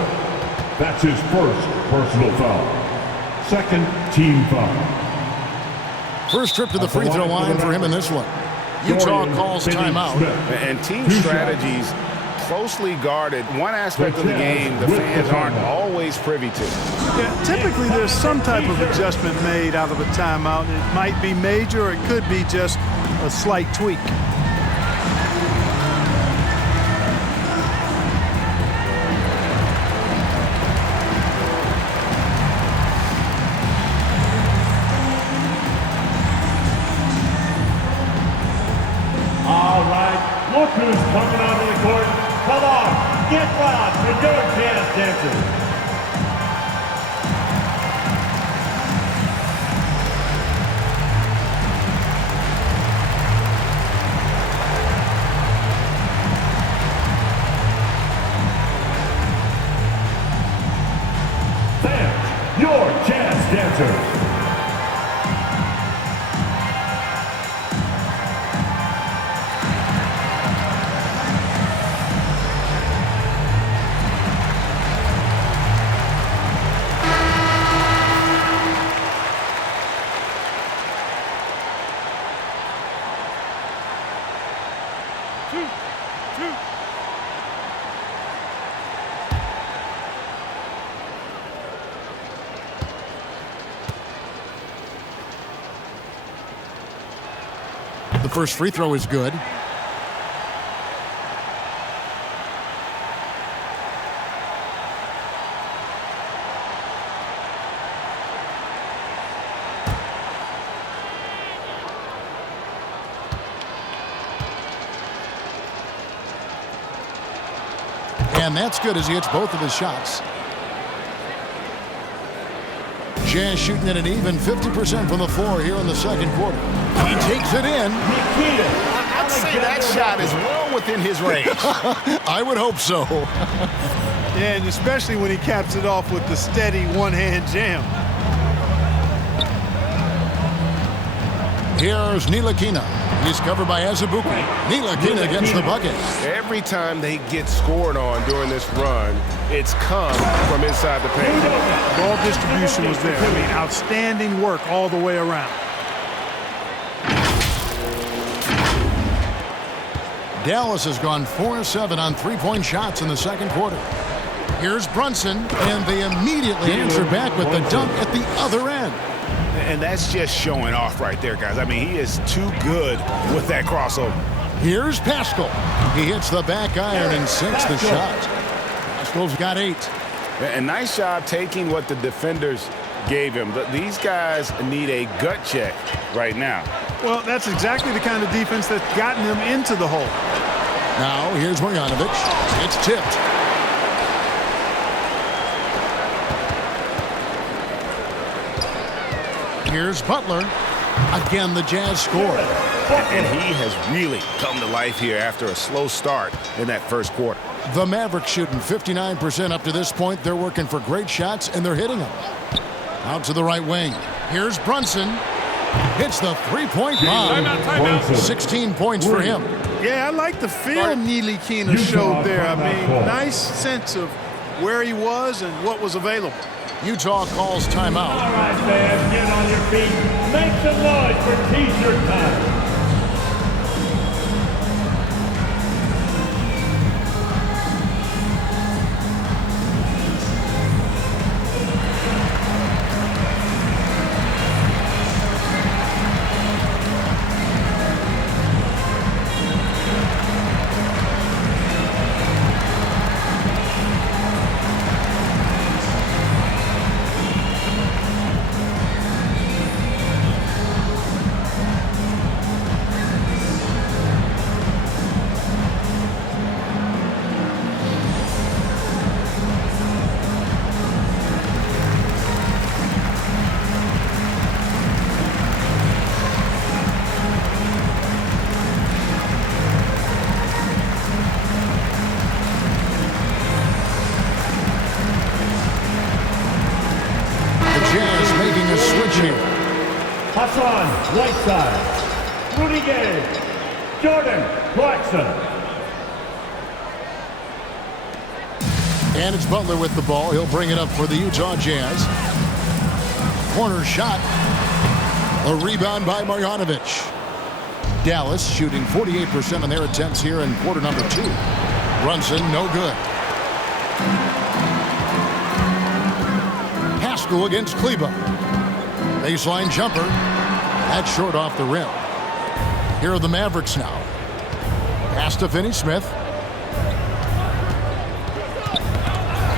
That's his first personal foul. Second team foul. First trip to the free throw line for him in this one. Utah calls timeout. And team strategies closely guarded. One aspect of the game the fans aren't always privy to. Yeah, typically there's some type of adjustment made out of a timeout. It might be major or it could be just a slight tweak. Look who's coming onto the court. Come on, get loud for your dance dancers. Fans, your jazz dancers. The first free throw is good. And that's good as he hits both of his shots. Jazz shooting at an even 50% from the floor here in the second quarter. He takes it in. I'd say that shot is well within his range. I would hope so. Yeah, and especially when he caps it off with the steady one-hand jam. Here's Ntilikina. He's covered by Azubuike. Ntilikina gets the bucket. Every time they get scored on during this run, it's come from inside the paint. Ball distribution was there. I mean, outstanding work all the way around. Dallas has gone 4-7 on three-point shots in the second quarter. Here's Brunson, and they immediately answer back with the dunk at the other end. And that's just showing off right there, guys. I mean, he is too good with that crossover. Here's Pascal. He hits the back iron and sinks the shot. Pascal's got 8. And nice job taking what the defenders gave him. But these guys need a gut check right now. Well, that's exactly the kind of defense that's gotten them into the hole. Now, here's Bogdanović. It's tipped. Here's Butler. Again, the Jazz score. And he has really come to life here after a slow start in that first quarter. The Mavericks shooting 59% up to this point. They're working for great shots, and they're hitting them. Out to the right wing. Here's Brunson. Hits the three-point bomb. Timeout. 16 points for him. Yeah, I like the feel Ntilikina showed there. I mean, nice sense of where he was and what was available. Utah calls timeout. All right, fans, get on your feet. Make some noise for T-shirt time. Hassan, right side. Rudy Gay. Jordan, Clarkson. And it's Butler with the ball. He'll bring it up for the Utah Jazz. Corner shot. A rebound by Bogdanović. Dallas shooting 48% on their attempts here in quarter number 2. Brunson, no good. Pascal against Kleber. Baseline jumper. That's short off the rim. Here are the Mavericks now. Pass to Finney-Smith.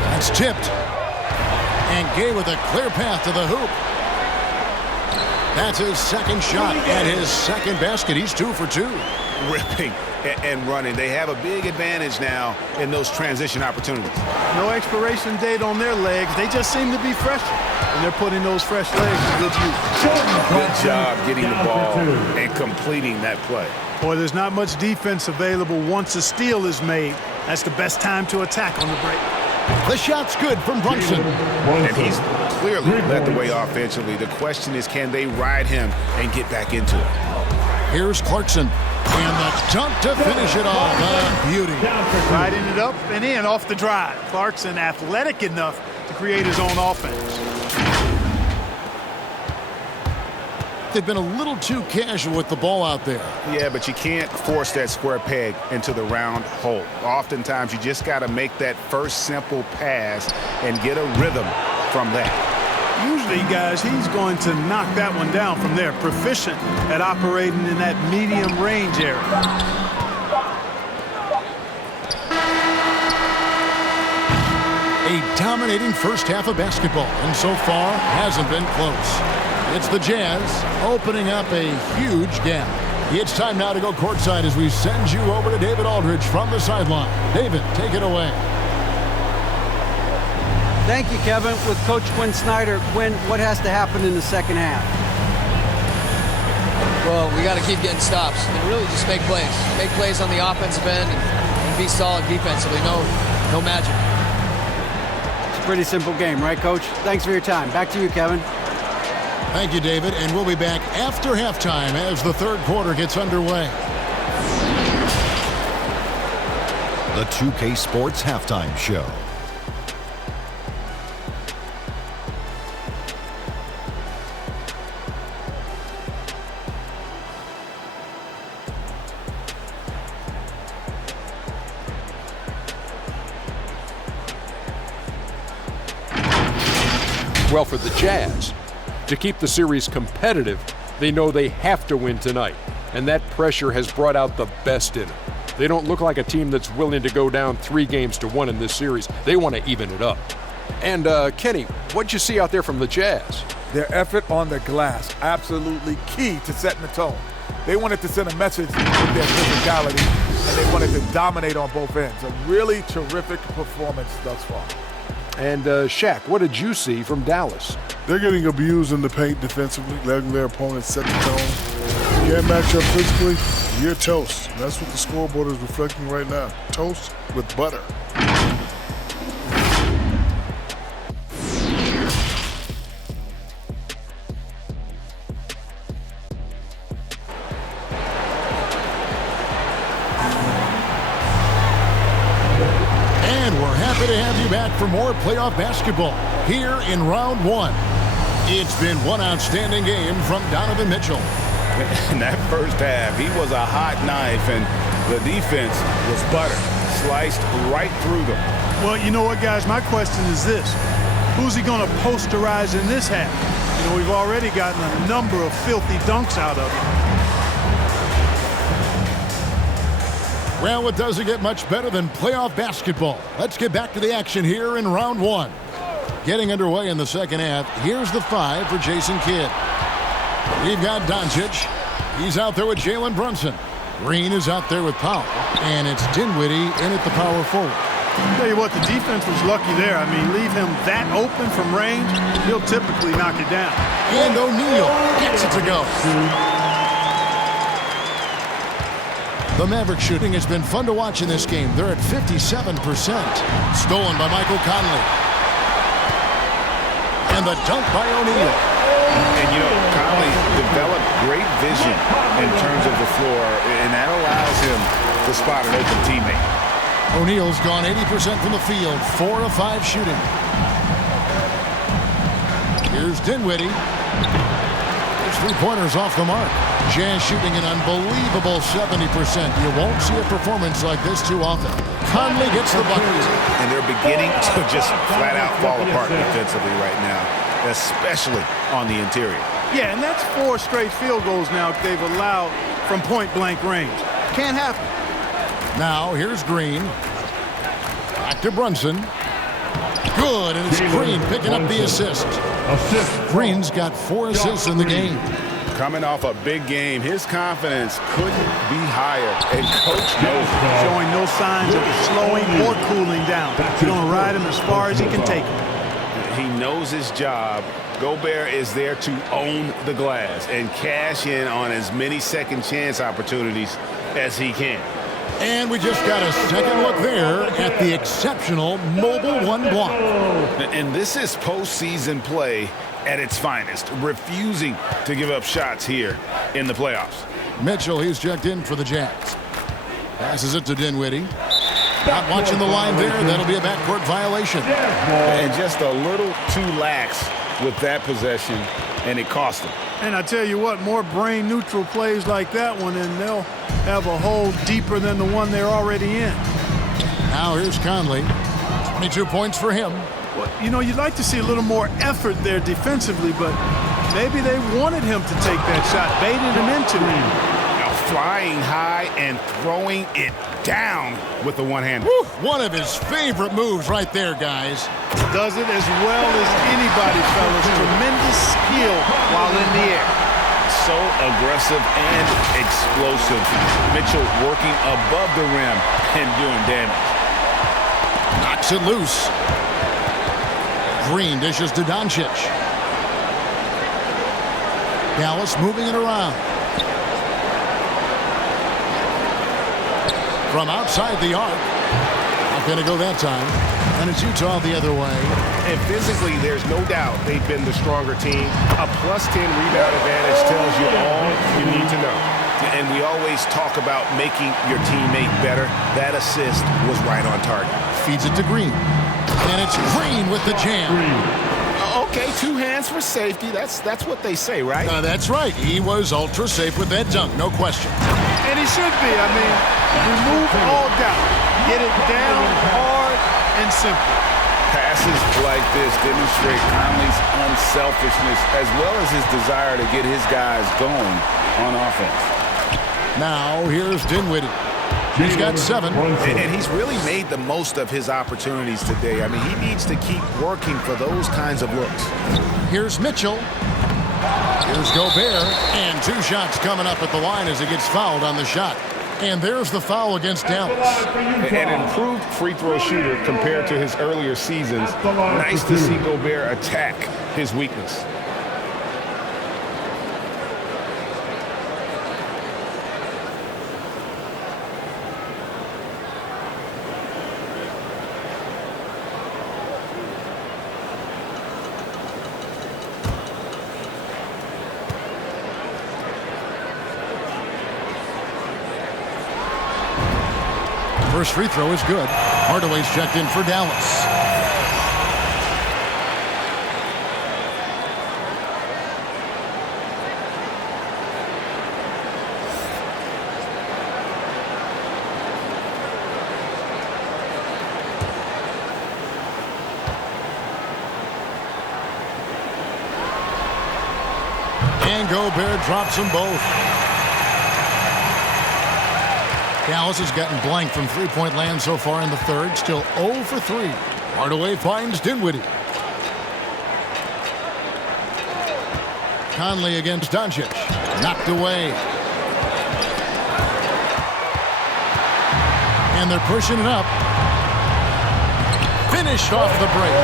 That's tipped. And Gay with a clear path to the hoop. That's his second shot and his second basket. He's 2 for 2. Ripping and running. They have a big advantage now in those transition opportunities. No expiration date on their legs. They just seem to be fresh. And they're putting those fresh legs to good use. Good job getting the ball and completing that play. Boy, there's not much defense available once a steal is made. That's the best time to attack on the break. The shot's good from Brunson. And he's clearly led the way offensively. The question is, can they ride him and get back into it? Here's Clarkson. And the dunk to finish it off. Beauty. Riding it up and in off the drive. Clarkson athletic enough to create his own offense. They've been a little too casual with the ball out there. Yeah, but you can't force that square peg into the round hole. Oftentimes, you just got to make that first simple pass and get a rhythm from that. Usually, guys, he's going to knock that one down from there. Proficient at operating in that medium range area. A dominating first half of basketball, and so far hasn't been close. It's the Jazz opening up a huge gap. It's time now to go courtside as we send you over to David Aldridge from the sideline. David, take it away. Thank you, Kevin. With Coach Quinn Snyder, Quinn, what has to happen in the second half? Well, we got to keep getting stops and really just make plays. Make plays on the offensive end and be solid defensively. No magic. It's a pretty simple game, right, Coach? Thanks for your time. Back to you, Kevin. Thank you, David, and we'll be back after halftime as the third quarter gets underway. The 2K Sports Halftime Show. Well, for the Jazz, to keep the series competitive, they know they have to win tonight, and that pressure has brought out the best in them. They don't look like a team that's willing to go down 3-1 in this series. They want to even it up. And, Kenny, what'd you see out there from the Jazz? Their effort on the glass, absolutely key to setting the tone. They wanted to send a message with their physicality, and they wanted to dominate on both ends. A really terrific performance thus far. And, Shaq, what did you see from Dallas? They're getting abused in the paint defensively, letting their opponents set the tone. You can't match up physically, you're toast. That's what the scoreboard is reflecting right now. Toast with butter. Happy to have you back for more playoff basketball here in round one. It's been one outstanding game from Donovan Mitchell. In that first half, he was a hot knife, and the defense was butter, sliced right through them. Well, you know what, guys? My question is this. Who's he going to posterize in this half? You know, we've already gotten a number of filthy dunks out of him. Well, it doesn't get much better than playoff basketball. Let's get back to the action here in round one. Getting underway in the second half, here's the 5 for Jason Kidd. We've got Doncic. He's out there with Jalen Brunson. Green is out there with Powell. And it's Dinwiddie in at the power forward. I'll tell you what, the defense was lucky there. I mean, leave him that open from range, he'll typically knock it down. And O'Neal gets it to go. The Mavericks shooting has been fun to watch in this game. They're at 57%. Stolen by Michael Conley. And the dunk by O'Neal. And, you know, Conley developed great vision in terms of the floor, and that allows him to spot an open teammate. O'Neal's gone 80% from the field, 4 of 5 shooting. Here's Dinwiddie. His three-pointers off the mark. Jazz shooting an unbelievable 70%. You won't see a performance like this too often. Conley gets the bucket. And they're beginning to just flat out fall apart defensively right now, especially on the interior. Yeah, and that's 4 straight field goals now they've allowed from point-blank range. Can't happen. Now, here's Green. Back to Brunson. Good, and it's Green picking up the assist. Green's got 4 assists in the game. Coming off a big game, his confidence couldn't be higher, and Coach knows it. Showing no signs of slowing or cooling down. He's going to ride him as far as he can take him. He knows his job. Gobert is there to own the glass and cash in on as many second chance opportunities as he can. And we just got a second look there at the exceptional mobile 1 block. And this is postseason play at its finest, refusing to give up shots here in the playoffs. Mitchell, he's checked in for the Jazz. Passes it to Dinwiddie. Not watching the line there. That'll be a backcourt violation. And just a little too lax with that possession, and it cost him. And I tell you what, more brain-neutral plays like that one, and they'll have a hole deeper than the one they're already in. Now here's Conley. 22 points for him. you know, you'd like to see a little more effort there defensively, but maybe they wanted him to take that shot, baited him into it. Now flying high and throwing it down with the one hand. One of his favorite moves right there, guys. Does it as well as anybody, fellas. Tremendous skill while in the air. So aggressive and explosive. Mitchell working above the rim and doing damage. Knocks it loose. Green dishes to Doncic. Dallas moving it around. From outside the arc. Not going to go that time. And it's Utah the other way. And physically, there's no doubt they've been the stronger team. A +10 rebound advantage tells you all you need to know. And we always talk about making your teammate better. That assist was right on target. Feeds it to Green. And it's Green with the jam. Okay, 2 hands for safety. That's what they say, right? That's right. He was ultra safe with that dunk, no question. And he should be. I mean, remove all doubt. Get it down hard and simple. Passes like this demonstrate Conley's unselfishness as well as his desire to get his guys going on offense. Now here's Dinwiddie. He's got 7. And he's really made the most of his opportunities today. I mean, he needs to keep working for those kinds of looks. Here's Mitchell. Here's Gobert. And 2 shots coming up at the line as he gets fouled on the shot. And there's the foul against Dallas. An improved free throw shooter compared to his earlier seasons. Nice to see Gobert attack his weakness. First free throw is good. Hardaway's checked in for Dallas. And Gobert drops them both. Dallas has gotten blank from three-point land so far in the third. Still 0 for 3. Hardaway finds Dinwiddie. Conley against Doncic. Knocked away. And they're pushing it up. Finished off the break.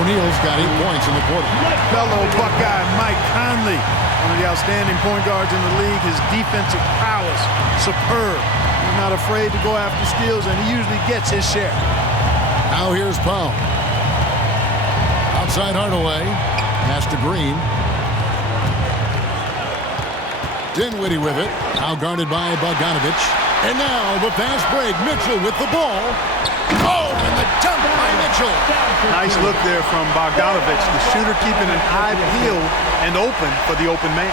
O'Neal's got 8 points in the quarter. Fellow Buckeye Mike Conley, one of the outstanding point guards in the league. His defensive prowess, superb. He's not afraid to go after steals, and he usually gets his share. Now here's Powell. Outside Hardaway. Pass to Green. Dinwiddie with it. Now guarded by Bogdanović. And now the fast break. Mitchell with the ball. Oh, and the dunk by Mitchell. Nice look there from Bogdanović. The shooter keeping an eye peeled and open for the open man.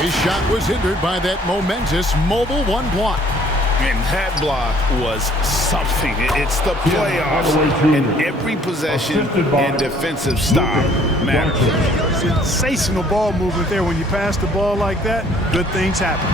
His shot was hindered by that momentous mobile 1 block. And that block was something. It's the playoffs, and every possession and defensive stop matters. Sensational ball movement there. When you pass the ball like that, good things happen.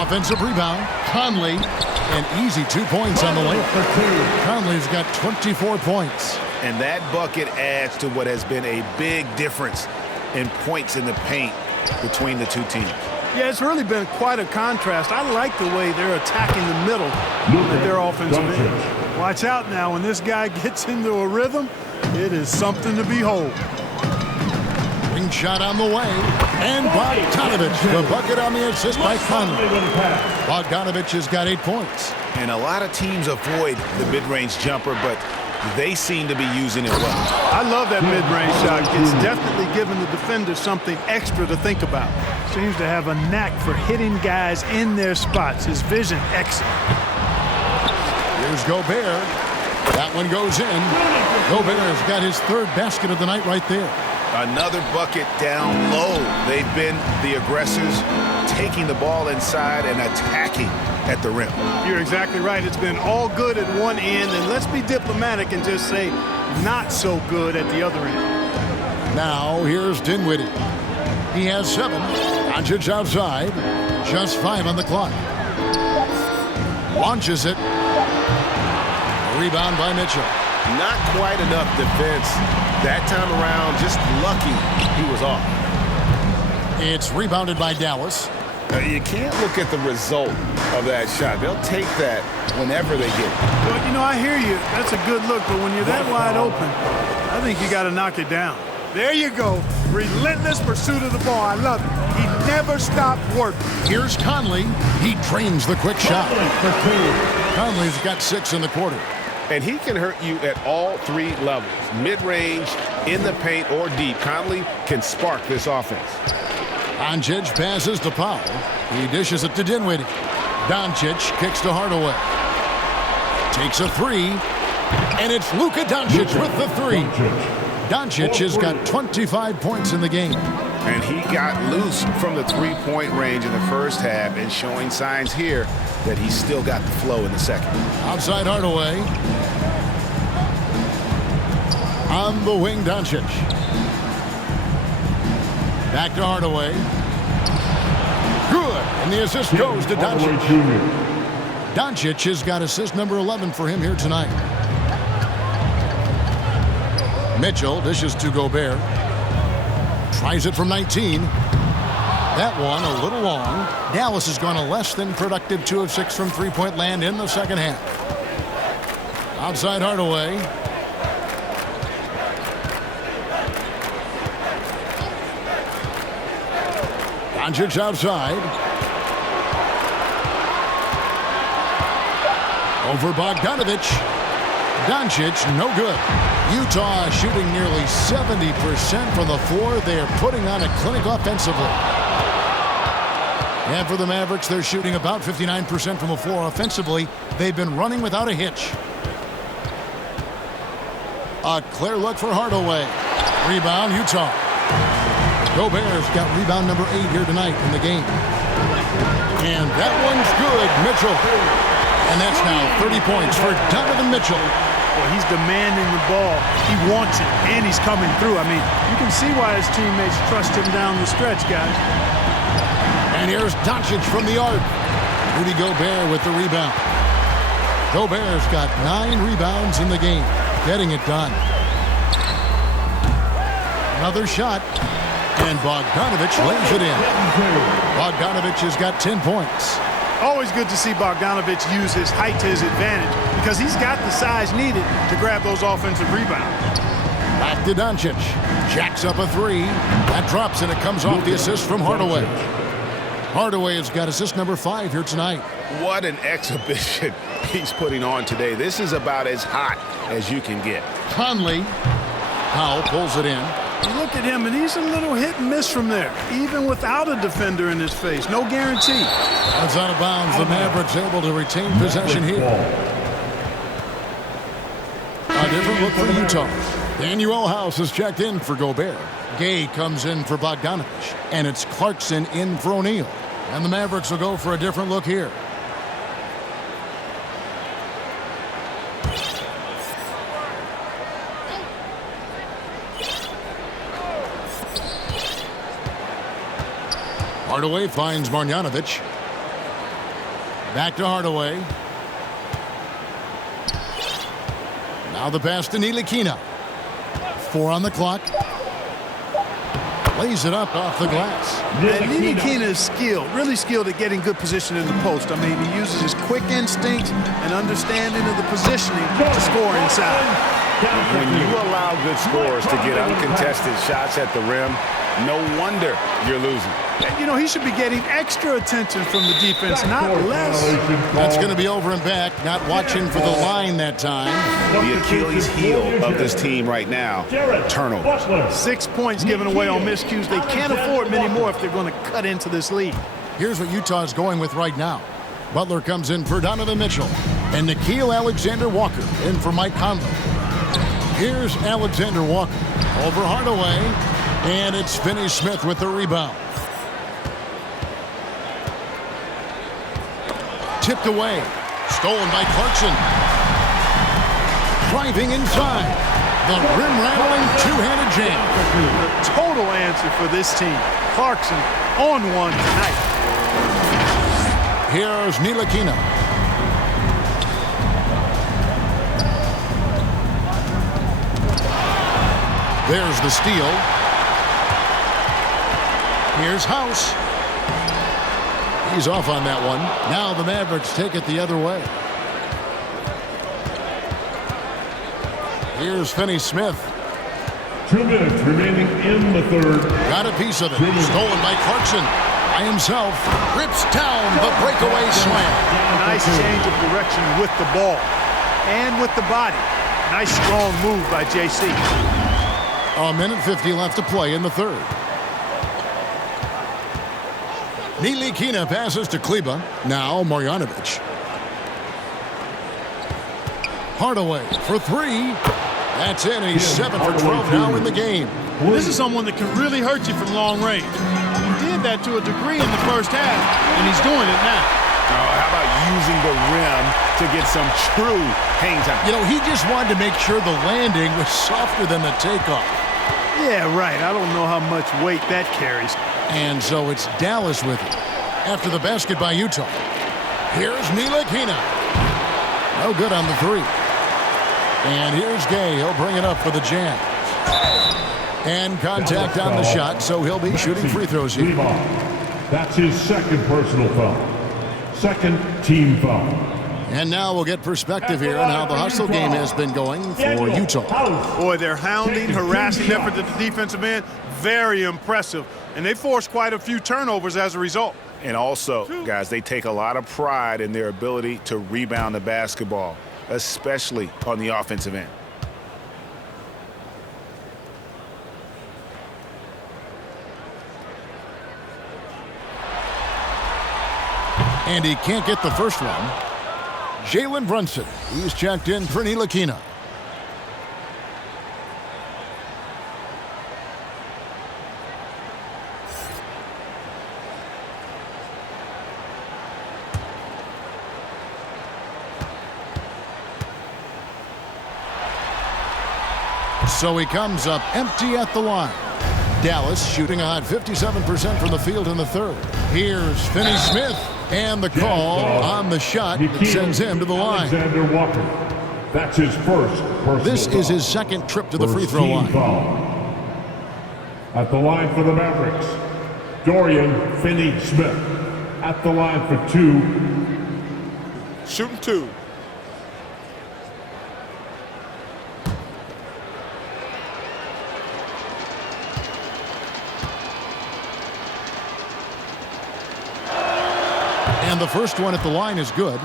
Offensive rebound. Conley, an easy 2 points on the layup. Conley's got 24 points. And that bucket adds to what has been a big difference in points in the paint between the two teams. Yeah, it's really been quite a contrast. I like the way they're attacking the middle with their offensive end. Watch out now. When this guy gets into a rhythm, it is something to behold. Ring shot on the way. And Bogdanović, the bucket on the assist by Conley. Bogdanović has got 8 points. And a lot of teams avoid the mid-range jumper, but they seem to be using it well. I love that mid-range shot. It's definitely giving the defender something extra to think about. Seems to have a knack for hitting guys in their spots. His vision, excellent. Here's Gobert. That one goes in. Gobert has got his 3rd basket of the night right there. Another bucket down low. They've been the aggressors, taking the ball inside and attacking at the rim. You're exactly right. It's been all good at one end, and let's be diplomatic and just say not so good at the other end. Now here's Dinwiddie. He has 7. Doncic outside. Just 5 on the clock. Launches it. Rebound by Mitchell. Not quite enough defense that time around. Just lucky he was off. It's rebounded by Dallas. You can't look at the result of that shot. They'll take that whenever they get it. Well, you know, I hear you. That's a good look, but when you're that wide open, I think you got to knock it down. There you go. Relentless pursuit of the ball. I love it. He never stopped working. Here's Conley. He drains the quick shot. Conley's got 6 in the quarter. And he can hurt you at all 3 levels. Mid-range, in the paint, or deep. Conley can spark this offense. Doncic passes to Powell. He dishes it to Dinwiddie. Doncic kicks to Hardaway. Takes a 3. And it's Luka Doncic with the 3. Doncic has got 25 points in the game. And he got loose from the 3-point range in the first half and showing signs here that he's still got the flow in the second. Outside Hardaway. On the wing, Doncic. Back to Hardaway. Good. And the assist goes to Doncic. Doncic has got assist number 11 for him here tonight. Mitchell dishes to Gobert. Tries it from 19. That one a little long. Dallas has gone a less than productive 2 of 6 from three-point land in the second half. Outside Hardaway. Doncic outside. Over Bogdanović. Doncic, no good. Utah shooting nearly 70% from the floor. They are putting on a clinic offensively. And for the Mavericks, they're shooting about 59% from the floor offensively. They've been running without a hitch. A clear look for Hardaway. Rebound, Utah. Gobert's got rebound number 8 here tonight in the game. And that one's good, Mitchell. And that's now 30 points for Donovan Mitchell. Well, he's demanding the ball. He wants it, and he's coming through. I mean, you can see why his teammates trust him down the stretch, guys. And here's Doncic from the arc. Rudy Gobert with the rebound. Gobert's got 9 rebounds in the game, getting it done. Another shot, and Bogdanović lays it in. Bogdanović has got 10 points. Always good to see Bogdanović use his height to his advantage because he's got the size needed to grab those offensive rebounds. Back to Doncic. Jacks up a 3. That drops, and it comes off the assist from Hardaway. Hardaway has got assist number 5 here tonight. What an exhibition he's putting on today. This is about as hot as you can get. Conley. Powell pulls it in. You look at him, and he's a little hit and miss from there, even without a defender in his face. No guarantee. That's out of bounds. The Mavericks able to retain possession here. A different look for Utah. Daniel House is checked in for Gobert. Gay comes in for Bogdanović. And it's Clarkson in for O'Neal. And the Mavericks will go for a different look here. Hardaway finds Marjanović. Back to Hardaway. Now the pass to Ntilikina. 4 on the clock. Lays it up off the glass. And Ntilikina is skilled, really skilled at getting good position in the post. I mean, he uses his quick instincts and understanding of the positioning to score inside. When you allow good scorers to get uncontested shots at the rim, no wonder you're losing. You know, he should be getting extra attention from the defense, not less. That's going to be over and back, not watching for the line that time. The Achilles heel of this team right now, turnover. 6 points given away on miscues. They can't afford many more if they're going to cut into this lead. Here's what Utah's going with right now. Butler comes in for Donovan Mitchell. And Nickeil Alexander-Walker in for Mike Conley. Here's Alexander-Walker over Hardaway. And it's Finney-Smith with the rebound. Tipped away. Stolen by Clarkson. Driving inside. The rim-rattling two-handed jam. The total answer for this team. Clarkson on one tonight. Here's Ntilikina. There's the steal. Here's House. He's off on that one. Now the Mavericks take it the other way. Here's Finney-Smith. 2 minutes remaining in the third. Got a piece of it. Stolen by Clarkson. By himself. Rips down the breakaway slam. Nice change of direction with the ball and with the body. Nice strong move by JC. A minute 50 left to play in the third. Ntilikina passes to Kleba. Now Marjanović. Hardaway for three. That's in. He's 7 for 12 now in the game. This is someone that can really hurt you from long range. He did that to a degree in the first half, and he's doing it now. How about using the rim to get some true hang time? You know, he just wanted to make sure the landing was softer than the takeoff. Yeah, right. I don't know how much weight that carries. And so it's Dallas with it. After the basket by Utah. Here's Ntilikina. No good on the three. And here's Gay. He'll bring it up for the jam. And contact on the shot, so he'll be shooting free throws here. That's his second personal foul. Second team foul. And now we'll get perspective here on how the hustle game has been going for Utah. Boy, their hounding, harassing effort at the defensive end, very impressive. And they forced quite a few turnovers as a result. And also, guys, they take a lot of pride in their ability to rebound the basketball, especially on the offensive end. And he can't get the first one. Jalen Brunson, he's checked in for Ntilikina. So he comes up empty at the line. Dallas shooting a hot 57% from the field in the third. Here's Finney-Smith. And the call on the shot that sends him to the line. Alexander Walker. That's his first personal This is foul. his second trip to the free throw line. Foul. At the line for the Mavericks, Dorian Finney-Smith. At the line for two. Shooting two. And the first one at the line is good.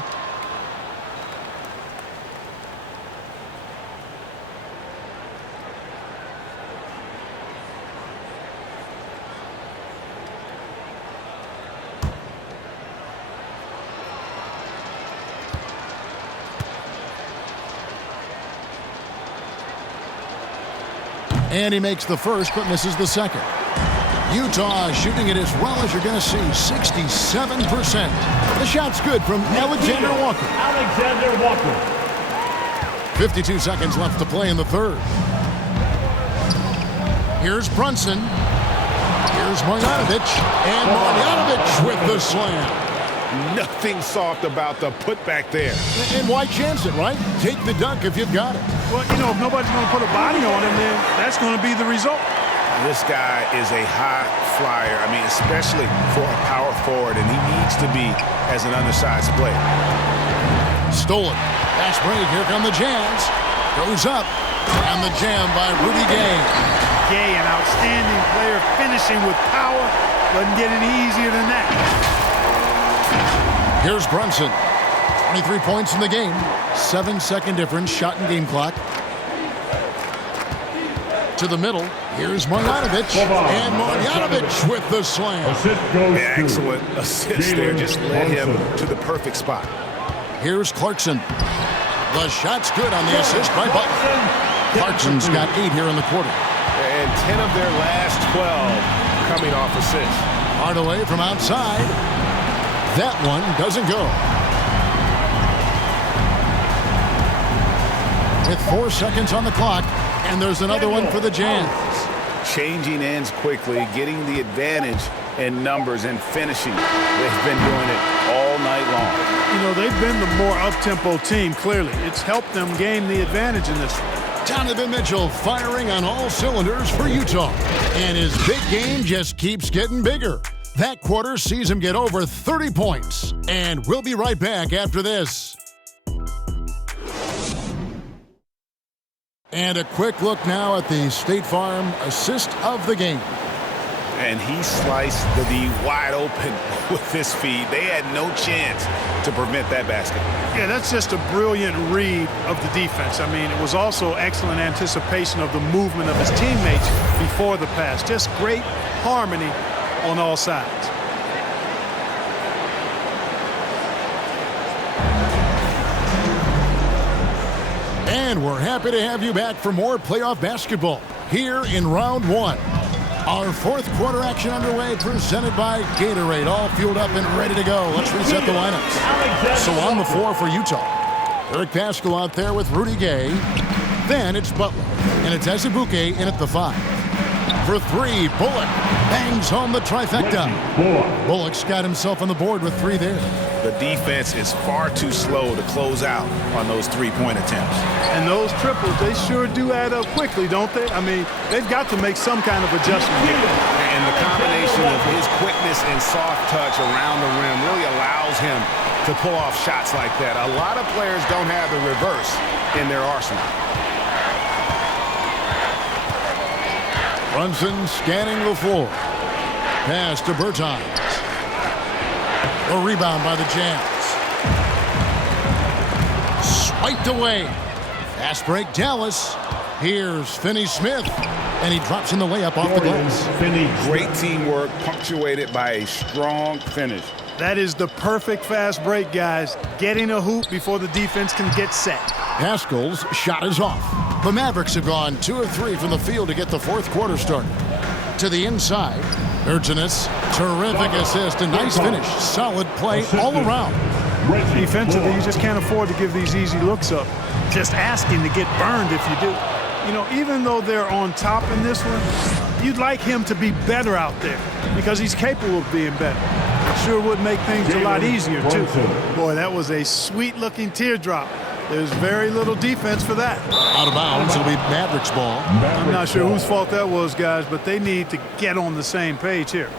And he makes the first, but misses the second. Utah shooting it as well as you're going to see, 67%. The shot's good from Alexander Walker. Alexander Walker. 52 seconds left to play in the third. Here's Brunson. Here's Marjanović. And Marjanović with the slam. Nothing soft about the putback there. And why chance it, right? Take the dunk if you've got it. Well, you know, if nobody's going to put a body on him, then that's going to be the result. This guy is a high flyer. I mean, especially for a power forward, and he needs to be as an undersized player. Stolen. Fast break. Here come the Jazz. Goes up. And the jam by Rudy Gay. Gay, an outstanding player, finishing with power. Doesn't get any easier than that. Here's Brunson. 23 points in the game. 7-second difference. Shot in game clock. To the middle. Here's Marjanović. And Marjanović with the slam. Excellent assist there. Just led him to the perfect spot. Here's Clarkson. The shot's good on the assist by Butler. Clarkson's got 8 here in the quarter. And 10 of their last 12 coming off assists. Hardaway from outside. That one doesn't go. With 4 seconds on the clock, and there's another one for the Jazz. Changing ends quickly, getting the advantage in numbers and finishing. They've been doing it all night long. You know, they've been the more up-tempo team, clearly. It's helped them gain the advantage in this one. Donovan Mitchell firing on all cylinders for Utah. And his big game just keeps getting bigger. That quarter sees him get over 30 points. And we'll be right back after this. And a quick look now at the State Farm assist of the game. And he sliced the D wide open with his feed. They had no chance to prevent that basket. Yeah, that's just a brilliant read of the defense. I mean, it was also excellent anticipation of the movement of his teammates before the pass. Just great harmony on all sides. And we're happy to have you back for more playoff basketball here in round one. Our fourth quarter action underway, presented by Gatorade, all fueled up and ready to go. Let's reset the lineups. So on the floor for Utah, Eric Paschal out there with Rudy Gay. Then it's Butler, and it's Azubuike in at the 5. For 3, Bullock bangs home the trifecta. Bullock's got himself on the board with 3 there. The defense is far too slow to close out on those three-point attempts. And those triples, they sure do add up quickly, don't they? I mean, they've got to make some kind of adjustment here. And the combination of his quickness and soft touch around the rim really allows him to pull off shots like that. A lot of players don't have the reverse in their arsenal. Brunson scanning the floor. Pass to Bertans. A rebound by the Jazz. Swiped away. Fast break Dallas. Here's Finney-Smith. And he drops in the layup off the glass. Great teamwork punctuated by a strong finish. That is the perfect fast break, guys. Getting a hoop before the defense can get set. Paschal's shot is off. The Mavericks have gone 2 of 3 from the field to get the fourth quarter started. To the inside, Urginus, terrific assist, a nice finish. Solid play all around. Defensively, you just can't afford to give these easy looks up. Just asking to get burned if you do. You know, even though they're on top in this one, you'd like him to be better out there because he's capable of being better. Sure would make things a lot easier, too. Boy, that was a sweet-looking teardrop. There's very little defense for that. Out of bounds, it'll be Mavericks ball. I'm not sure whose fault that was, guys, but they need to get on the same page here.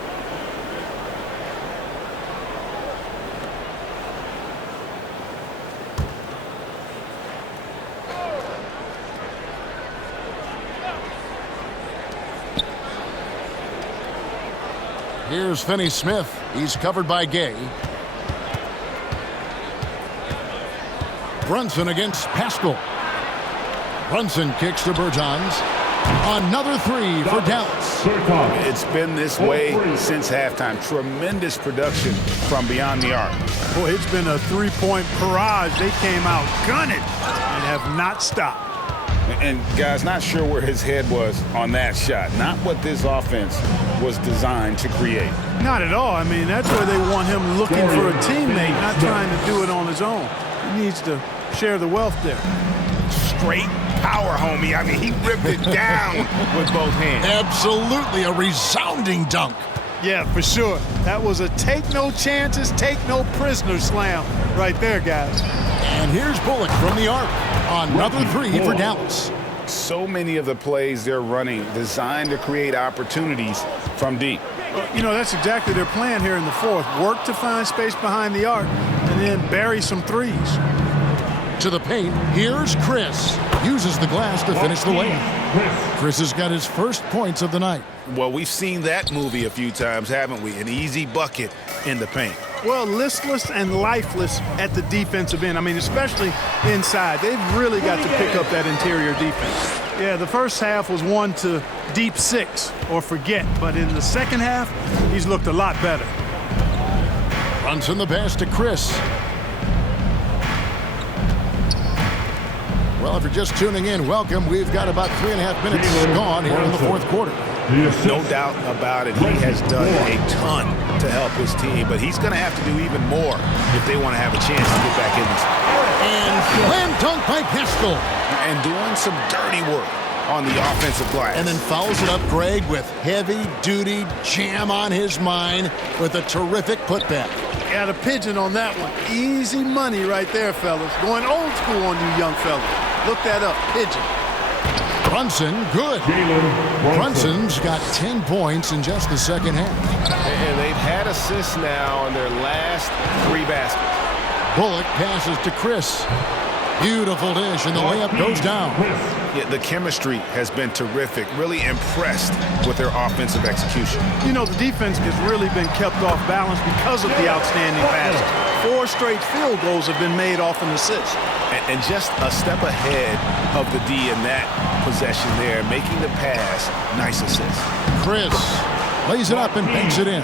Here's Finney-Smith. He's covered by Gay. Brunson against Paschal. Brunson kicks to Bertans. Another 3 for Dallas. It's been this way since halftime. Tremendous production from beyond the arc. Boy, it's been a three-point barrage. They came out gunning and have not stopped. And guys, not sure where his head was on that shot. Not what this offense was designed to create. Not at all. I mean, that's where they want him looking for a teammate, not trying to do it on his own. He needs to share the wealth there. Straight power, homie. I mean, he ripped it down with both hands. Absolutely a resounding dunk. Yeah, for sure. That was a take no chances, take no prisoner slam right there, guys. And here's Bullock from the arc. Another 3 for Dallas. So many of the plays they're running designed to create opportunities from deep. You know, that's exactly their plan here in the fourth. Work to find space behind the arc and then bury some threes. To the paint, here's Chris. Uses the glass to finish the layup. Chris has got his first points of the night. Well, we've seen that movie a few times, haven't we? An easy bucket in the paint. Well, listless and lifeless at the defensive end. I mean, especially inside. They've really got to pick up that interior defense. Yeah, the first half was one to deep 6 or forget. But in the second half, he's looked a lot better. Brunson the pass to Chris. Well, Well, if you're just tuning in, welcome. We've got about 3.5 minutes gone here in the fourth quarter. No doubt about it. He has done a ton to help his team, but he's going to have to do even more if they want to have a chance to get back in this. And slam dunk by Pascal. And doing some dirty work on the offensive glass. And then fouls it up, Greg, with heavy-duty jam on his mind with a terrific putback. Got a pigeon on that one. Easy money right there, fellas. Going old school on you young fellas. Look that up, pigeon. Brunson, good. Brunson's got 10 points in just the second half. And they've had assists now on their last 3 baskets. Bullock passes to Chris. Beautiful dish, and the layup goes down. Yeah, the chemistry has been terrific. Really impressed with their offensive execution. You know, the defense has really been kept off balance because of the outstanding passes. 4 straight field goals have been made off an assist. And just a step ahead of the D in that possession there, making the pass. Nice assist. Chris lays it up and banks it in.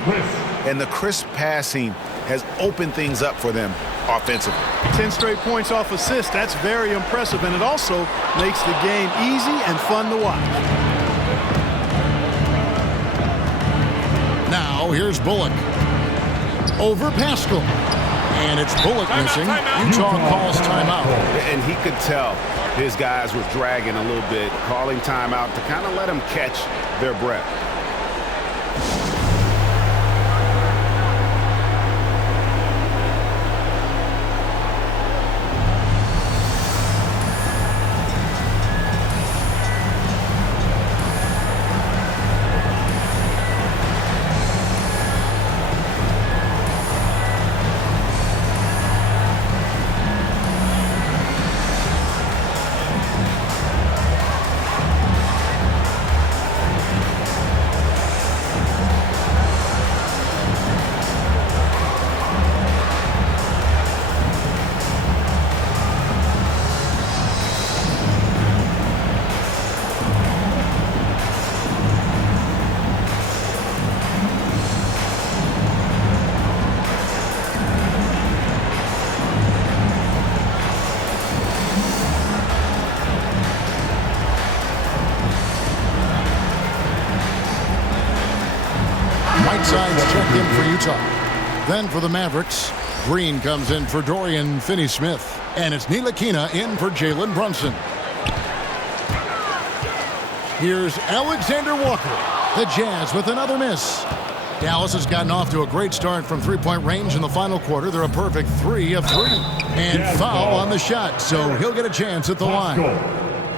And the crisp passing has opened things up for them offensively. 10 straight points off assists. That's very impressive, and it also makes the game easy and fun to watch. Now here's Bullock. Over Pascal. And it's Bullock missing. Utah calls timeout. And he could tell his guys were dragging a little bit, calling timeout to kind of let them catch their breath. Sides checked in for Utah. Then for the Mavericks, Green comes in for Dorian Finney-Smith. And it's Ntilikina in for Jalen Brunson. Here's Alexander Walker. The Jazz with another miss. Dallas has gotten off to a great start from three-point range in the final quarter. They're a perfect 3 of 3. And foul on the shot, so he'll get a chance at the line.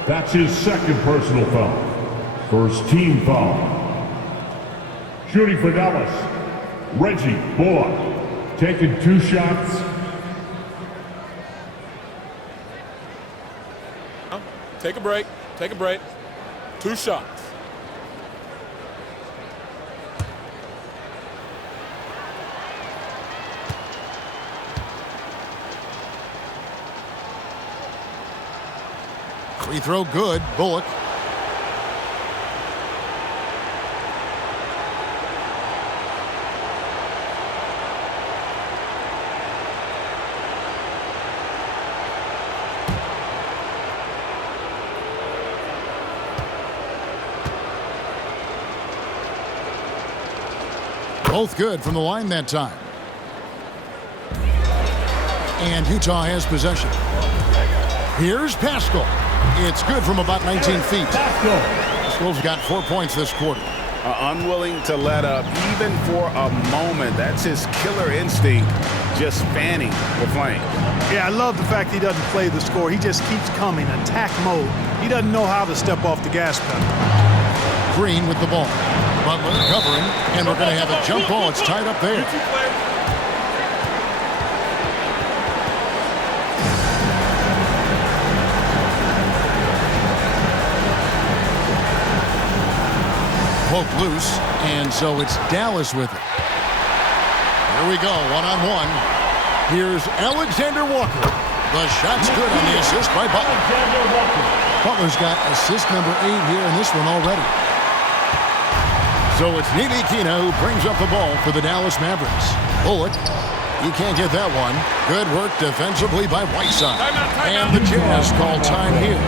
That's his second personal foul. First team foul. Shooting for Dallas, Reggie Bullock, taking 2 shots. Take a break. Take a break. 2 shots. Free throw good, Bullock. Both good from the line that time. And Utah has possession. Here's Pascal. It's good from about 19 feet. Pascal's got 4 points this quarter. Unwilling to let up even for a moment. That's his killer instinct, just fanning the flame. Yeah, I love the fact he doesn't play the score. He just keeps coming, attack mode. He doesn't know how to step off the gas pedal. Green with the ball. Butler covering, and we're going to have a jump ball. It's tied up there. Poke loose, and so it's Dallas with it. Here we go, one-on-one. Here's Alexander Walker. The shot's good on the assist by Butler. Butler's got assist number 8 here in this one already. So it's Ntilikina who brings up the ball for the Dallas Mavericks. Bullock He can't get that one. Good work defensively by Whiteside. And the Jazz call time here.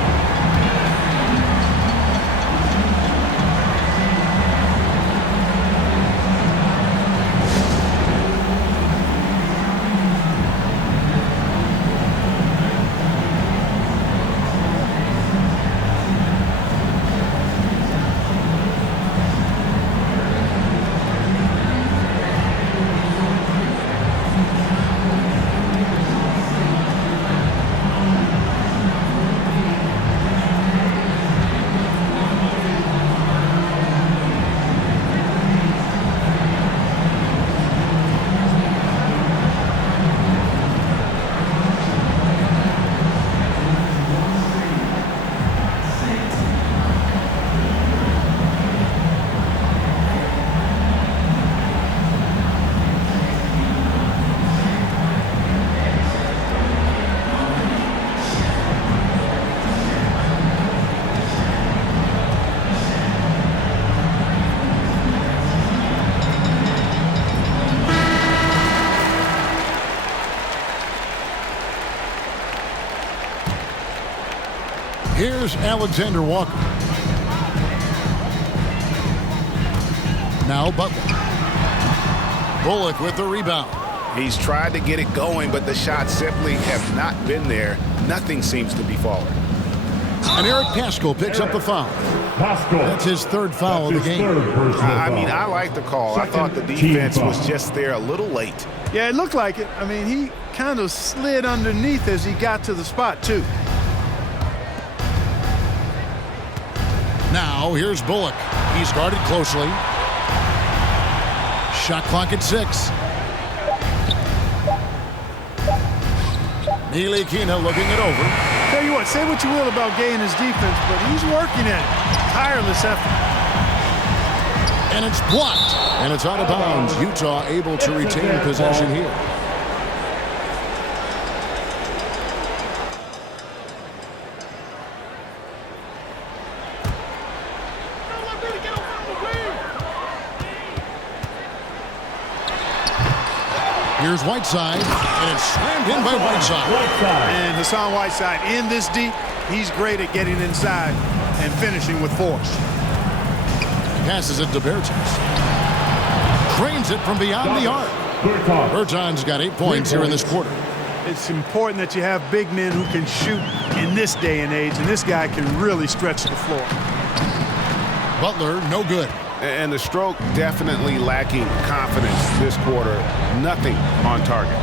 Here's Alexander Walker. Now Butler. Bullock with the rebound. He's tried to get it going, but the shots simply have not been there. Nothing seems to be falling. And Eric Pascal picks up the foul. That's his third foul of the game. I mean, I like the call. I thought the defense was just there a little late. Yeah, it looked like it. I mean, he kind of slid underneath as he got to the spot, too. Now, here's Bullock. He's guarded closely. Shot clock at 6. Ntilikina looking it over. Tell you what, say what you will about Gay and his defense, but he's working at it. Tireless effort. And it's blocked. And it's out of bounds. Utah able to retain possession here. Here's Whiteside, and it's slammed in by Whiteside. And Hassan Whiteside in this deep, he's great at getting inside and finishing with force. Passes it to Bertans. Trains it from beyond the arc. Bertans got 8 points here in this quarter. It's important that you have big men who can shoot in this day and age, and this guy can really stretch the floor. Butler, no good. And the stroke definitely lacking confidence this quarter. Nothing on target.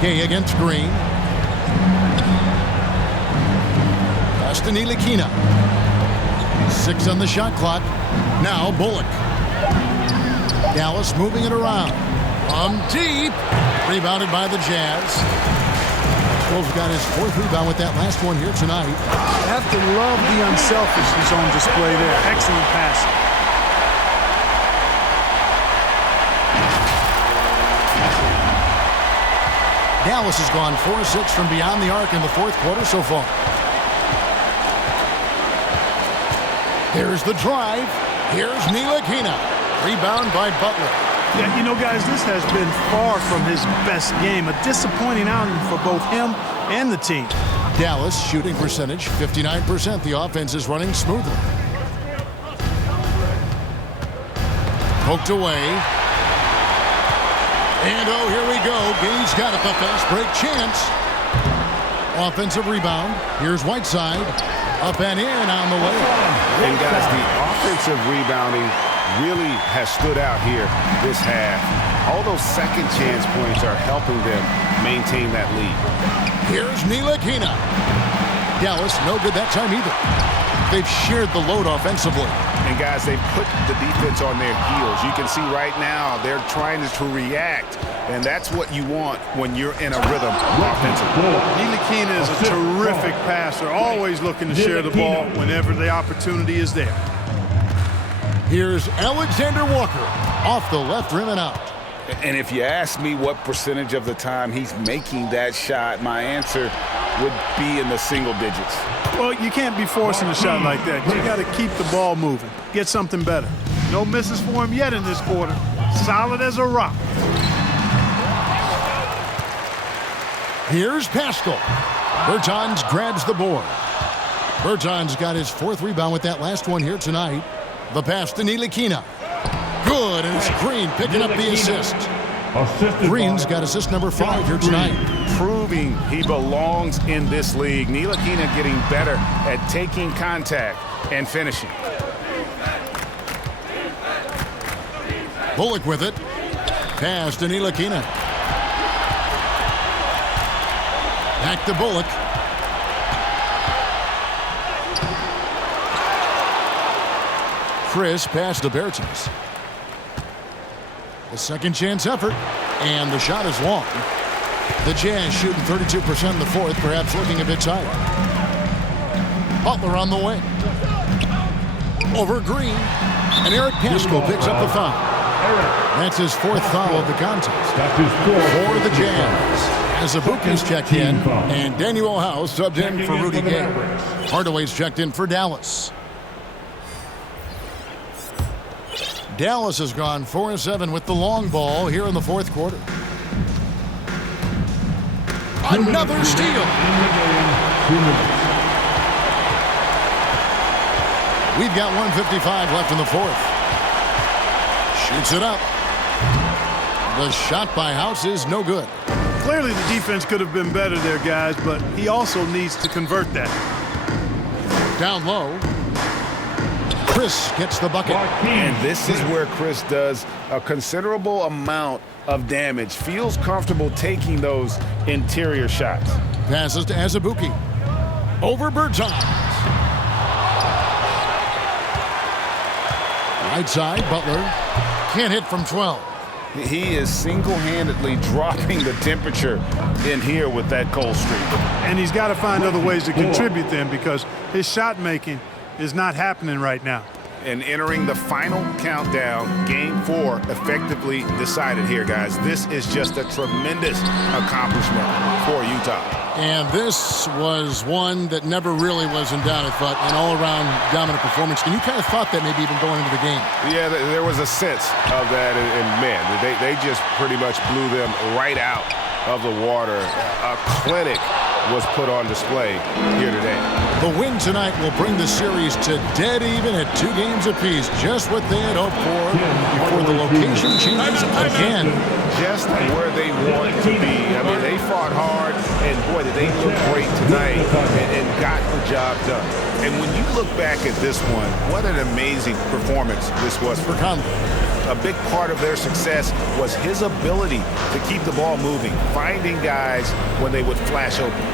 Gay against Green. Pass to Ntilikina. 6 on the shot clock. Now Bullock. Dallas moving it around. From deep. Rebounded by the Jazz. Wolves got his 4th rebound with that last one here tonight. You have to love the unselfishness on display there. Excellent pass. Dallas has gone 4-6 from beyond the arc in the 4th quarter so far. Here's the drive. Here's Ntilikina. Rebound by Butler. Yeah, you know, guys, this has been far from his best game. A disappointing outing for both him and the team. Dallas shooting percentage 59%. The offense is running smoothly. Poked away. And oh, here we go. Gay's got it. The fast break chance. Offensive rebound. Here's Whiteside. Up and in on the way. And guys, the offensive rebounding really has stood out here this half. All those second chance points are helping them maintain that lead. Here's Ntilikina. Dallas no good that time either. They've shared the load offensively. And guys, they've put the defense on their heels. You can see right now they're trying to react, and that's what you want when you're in a rhythm offensively. Ntilikina is a terrific passer, always looking to share the ball whenever the opportunity is there. Here's Alexander Walker off the left rim and out. And if you ask me what percentage of the time he's making that shot, my answer would be in the single digits. Well, you can't be forcing a shot like that. You got to keep the ball moving. Get something better. No misses for him yet in this quarter. solid as a rock. Here's Pascal. Bertans grabs the board. Bertans got his 4th rebound with that last one here tonight. The pass to Ntilikina. Good, and it's Green picking up the assist. Green's got assist number 5 here tonight. Proving he belongs in this league. Ntilikina getting better at taking contact and finishing. Bullock with it. Pass to Ntilikina. Back to Bullock. Chris pass to Bertans. The second chance effort, and the shot is long. The Jazz shooting 32% in the 4th, perhaps looking a bit tired. Butler on the wing. Over Green, and Eric Pascal picks up the foul. That's his 4th foul of the contest. For the Jazz, Azubuike's checked in, and Daniel House subbed in for Rudy Gay. Hardaway's checked in for Dallas. Dallas has gone 4-7 with the long ball here in the 4th quarter. Another steal. We've got 1:55 left in the 4th. Shoots it up. The shot by House is no good. Clearly the defense could have been better there, guys, but he also needs to convert that. Down low. Chris gets the bucket. And this is where Chris does a considerable amount of damage. Feels comfortable taking those interior shots. Passes to Azubuike. Over Bertans. Right side, Butler. Can't hit from 12. He is single-handedly dropping the temperature in here with that cold streak. And he's got to find other ways to contribute then, because his shot making is not happening right now. And entering the final countdown, Game 4 effectively decided here, guys. This is just a tremendous accomplishment for Utah. And this was one that never really was in doubt, I thought, an all-around dominant performance. And you kind of thought that maybe even going into the game. Yeah, there was a sense of that, and man, they just pretty much blew them right out of the water. A clinic was put on display here today. The win tonight will bring the series to dead even at 2 games apiece. Just what they had hoped for before the location changes again. Just where they want to be. I mean, they fought hard, and boy, did they look great tonight and got the job done. And when you look back at this one, what an amazing performance this was for Conley. A big part of their success was his ability to keep the ball moving, finding guys when they would flash open.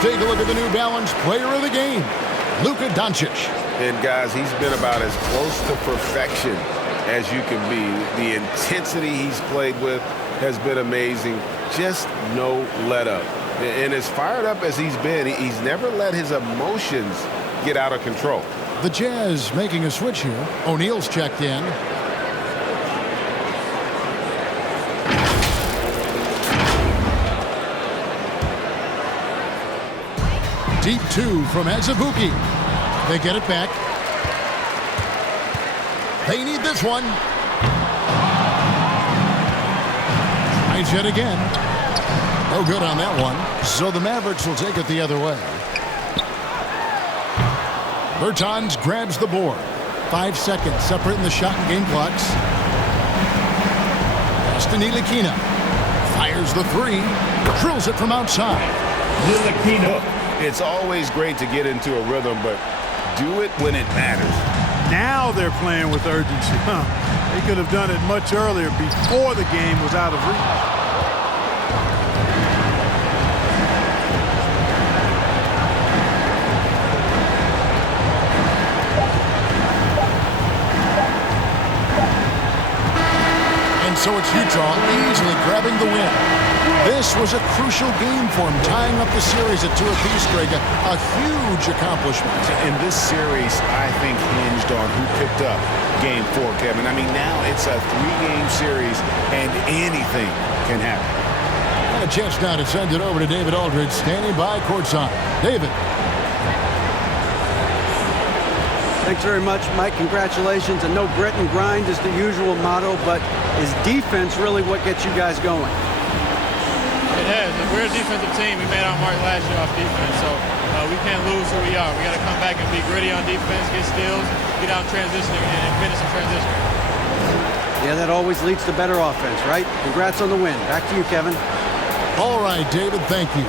Take a look at the New Balance player of the game, Luka Doncic. And guys, he's been about as close to perfection as you can be. The intensity he's played with has been amazing. Just no let up. And as fired up as he's been, he's never let his emotions get out of control. The Jazz making a switch here. O'Neal's checked in. Deep 2 from Azubuike. They get it back. They need this one. Tries yet again. No good on that one. So the Mavericks will take it the other way. Bertans grabs the board. 5 seconds separating the shot and game clocks. Pass to Ntilikina. Fires the 3. Drills it from outside. Ntilikina. It's always great to get into a rhythm, but do it when it matters. Now they're playing with urgency. They could have done it much earlier before the game was out of reach. So it's Utah easily grabbing the win. This was a crucial game for him, tying up the series at 2 apiece, Greg. A huge accomplishment. And this series, I think, hinged on who picked up Game 4, Kevin. I mean, now it's a 3-game series, and anything can happen. And a chance now to send it over to David Aldridge, standing by courtside. David. Thanks very much, Mike. Congratulations. And no grit and grind is the usual motto, but is defense really what gets you guys going? It has. We're a defensive team. We made our mark last year off defense, so we can't lose who we are. We got to come back and be gritty on defense, get steals, get out in transition, and finish in transition. Yeah, that always leads to better offense, right? Congrats on the win. Back to you, Kevin. All right, David, thank you.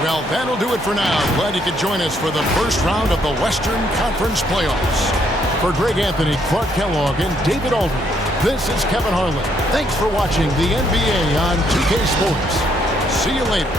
Well, that'll do it for now. Glad you could join us for the first round of the Western Conference Playoffs. For Greg Anthony, Clark Kellogg, and David Aldridge, this is Kevin Harlan. Thanks for watching the NBA on 2K Sports. See you later.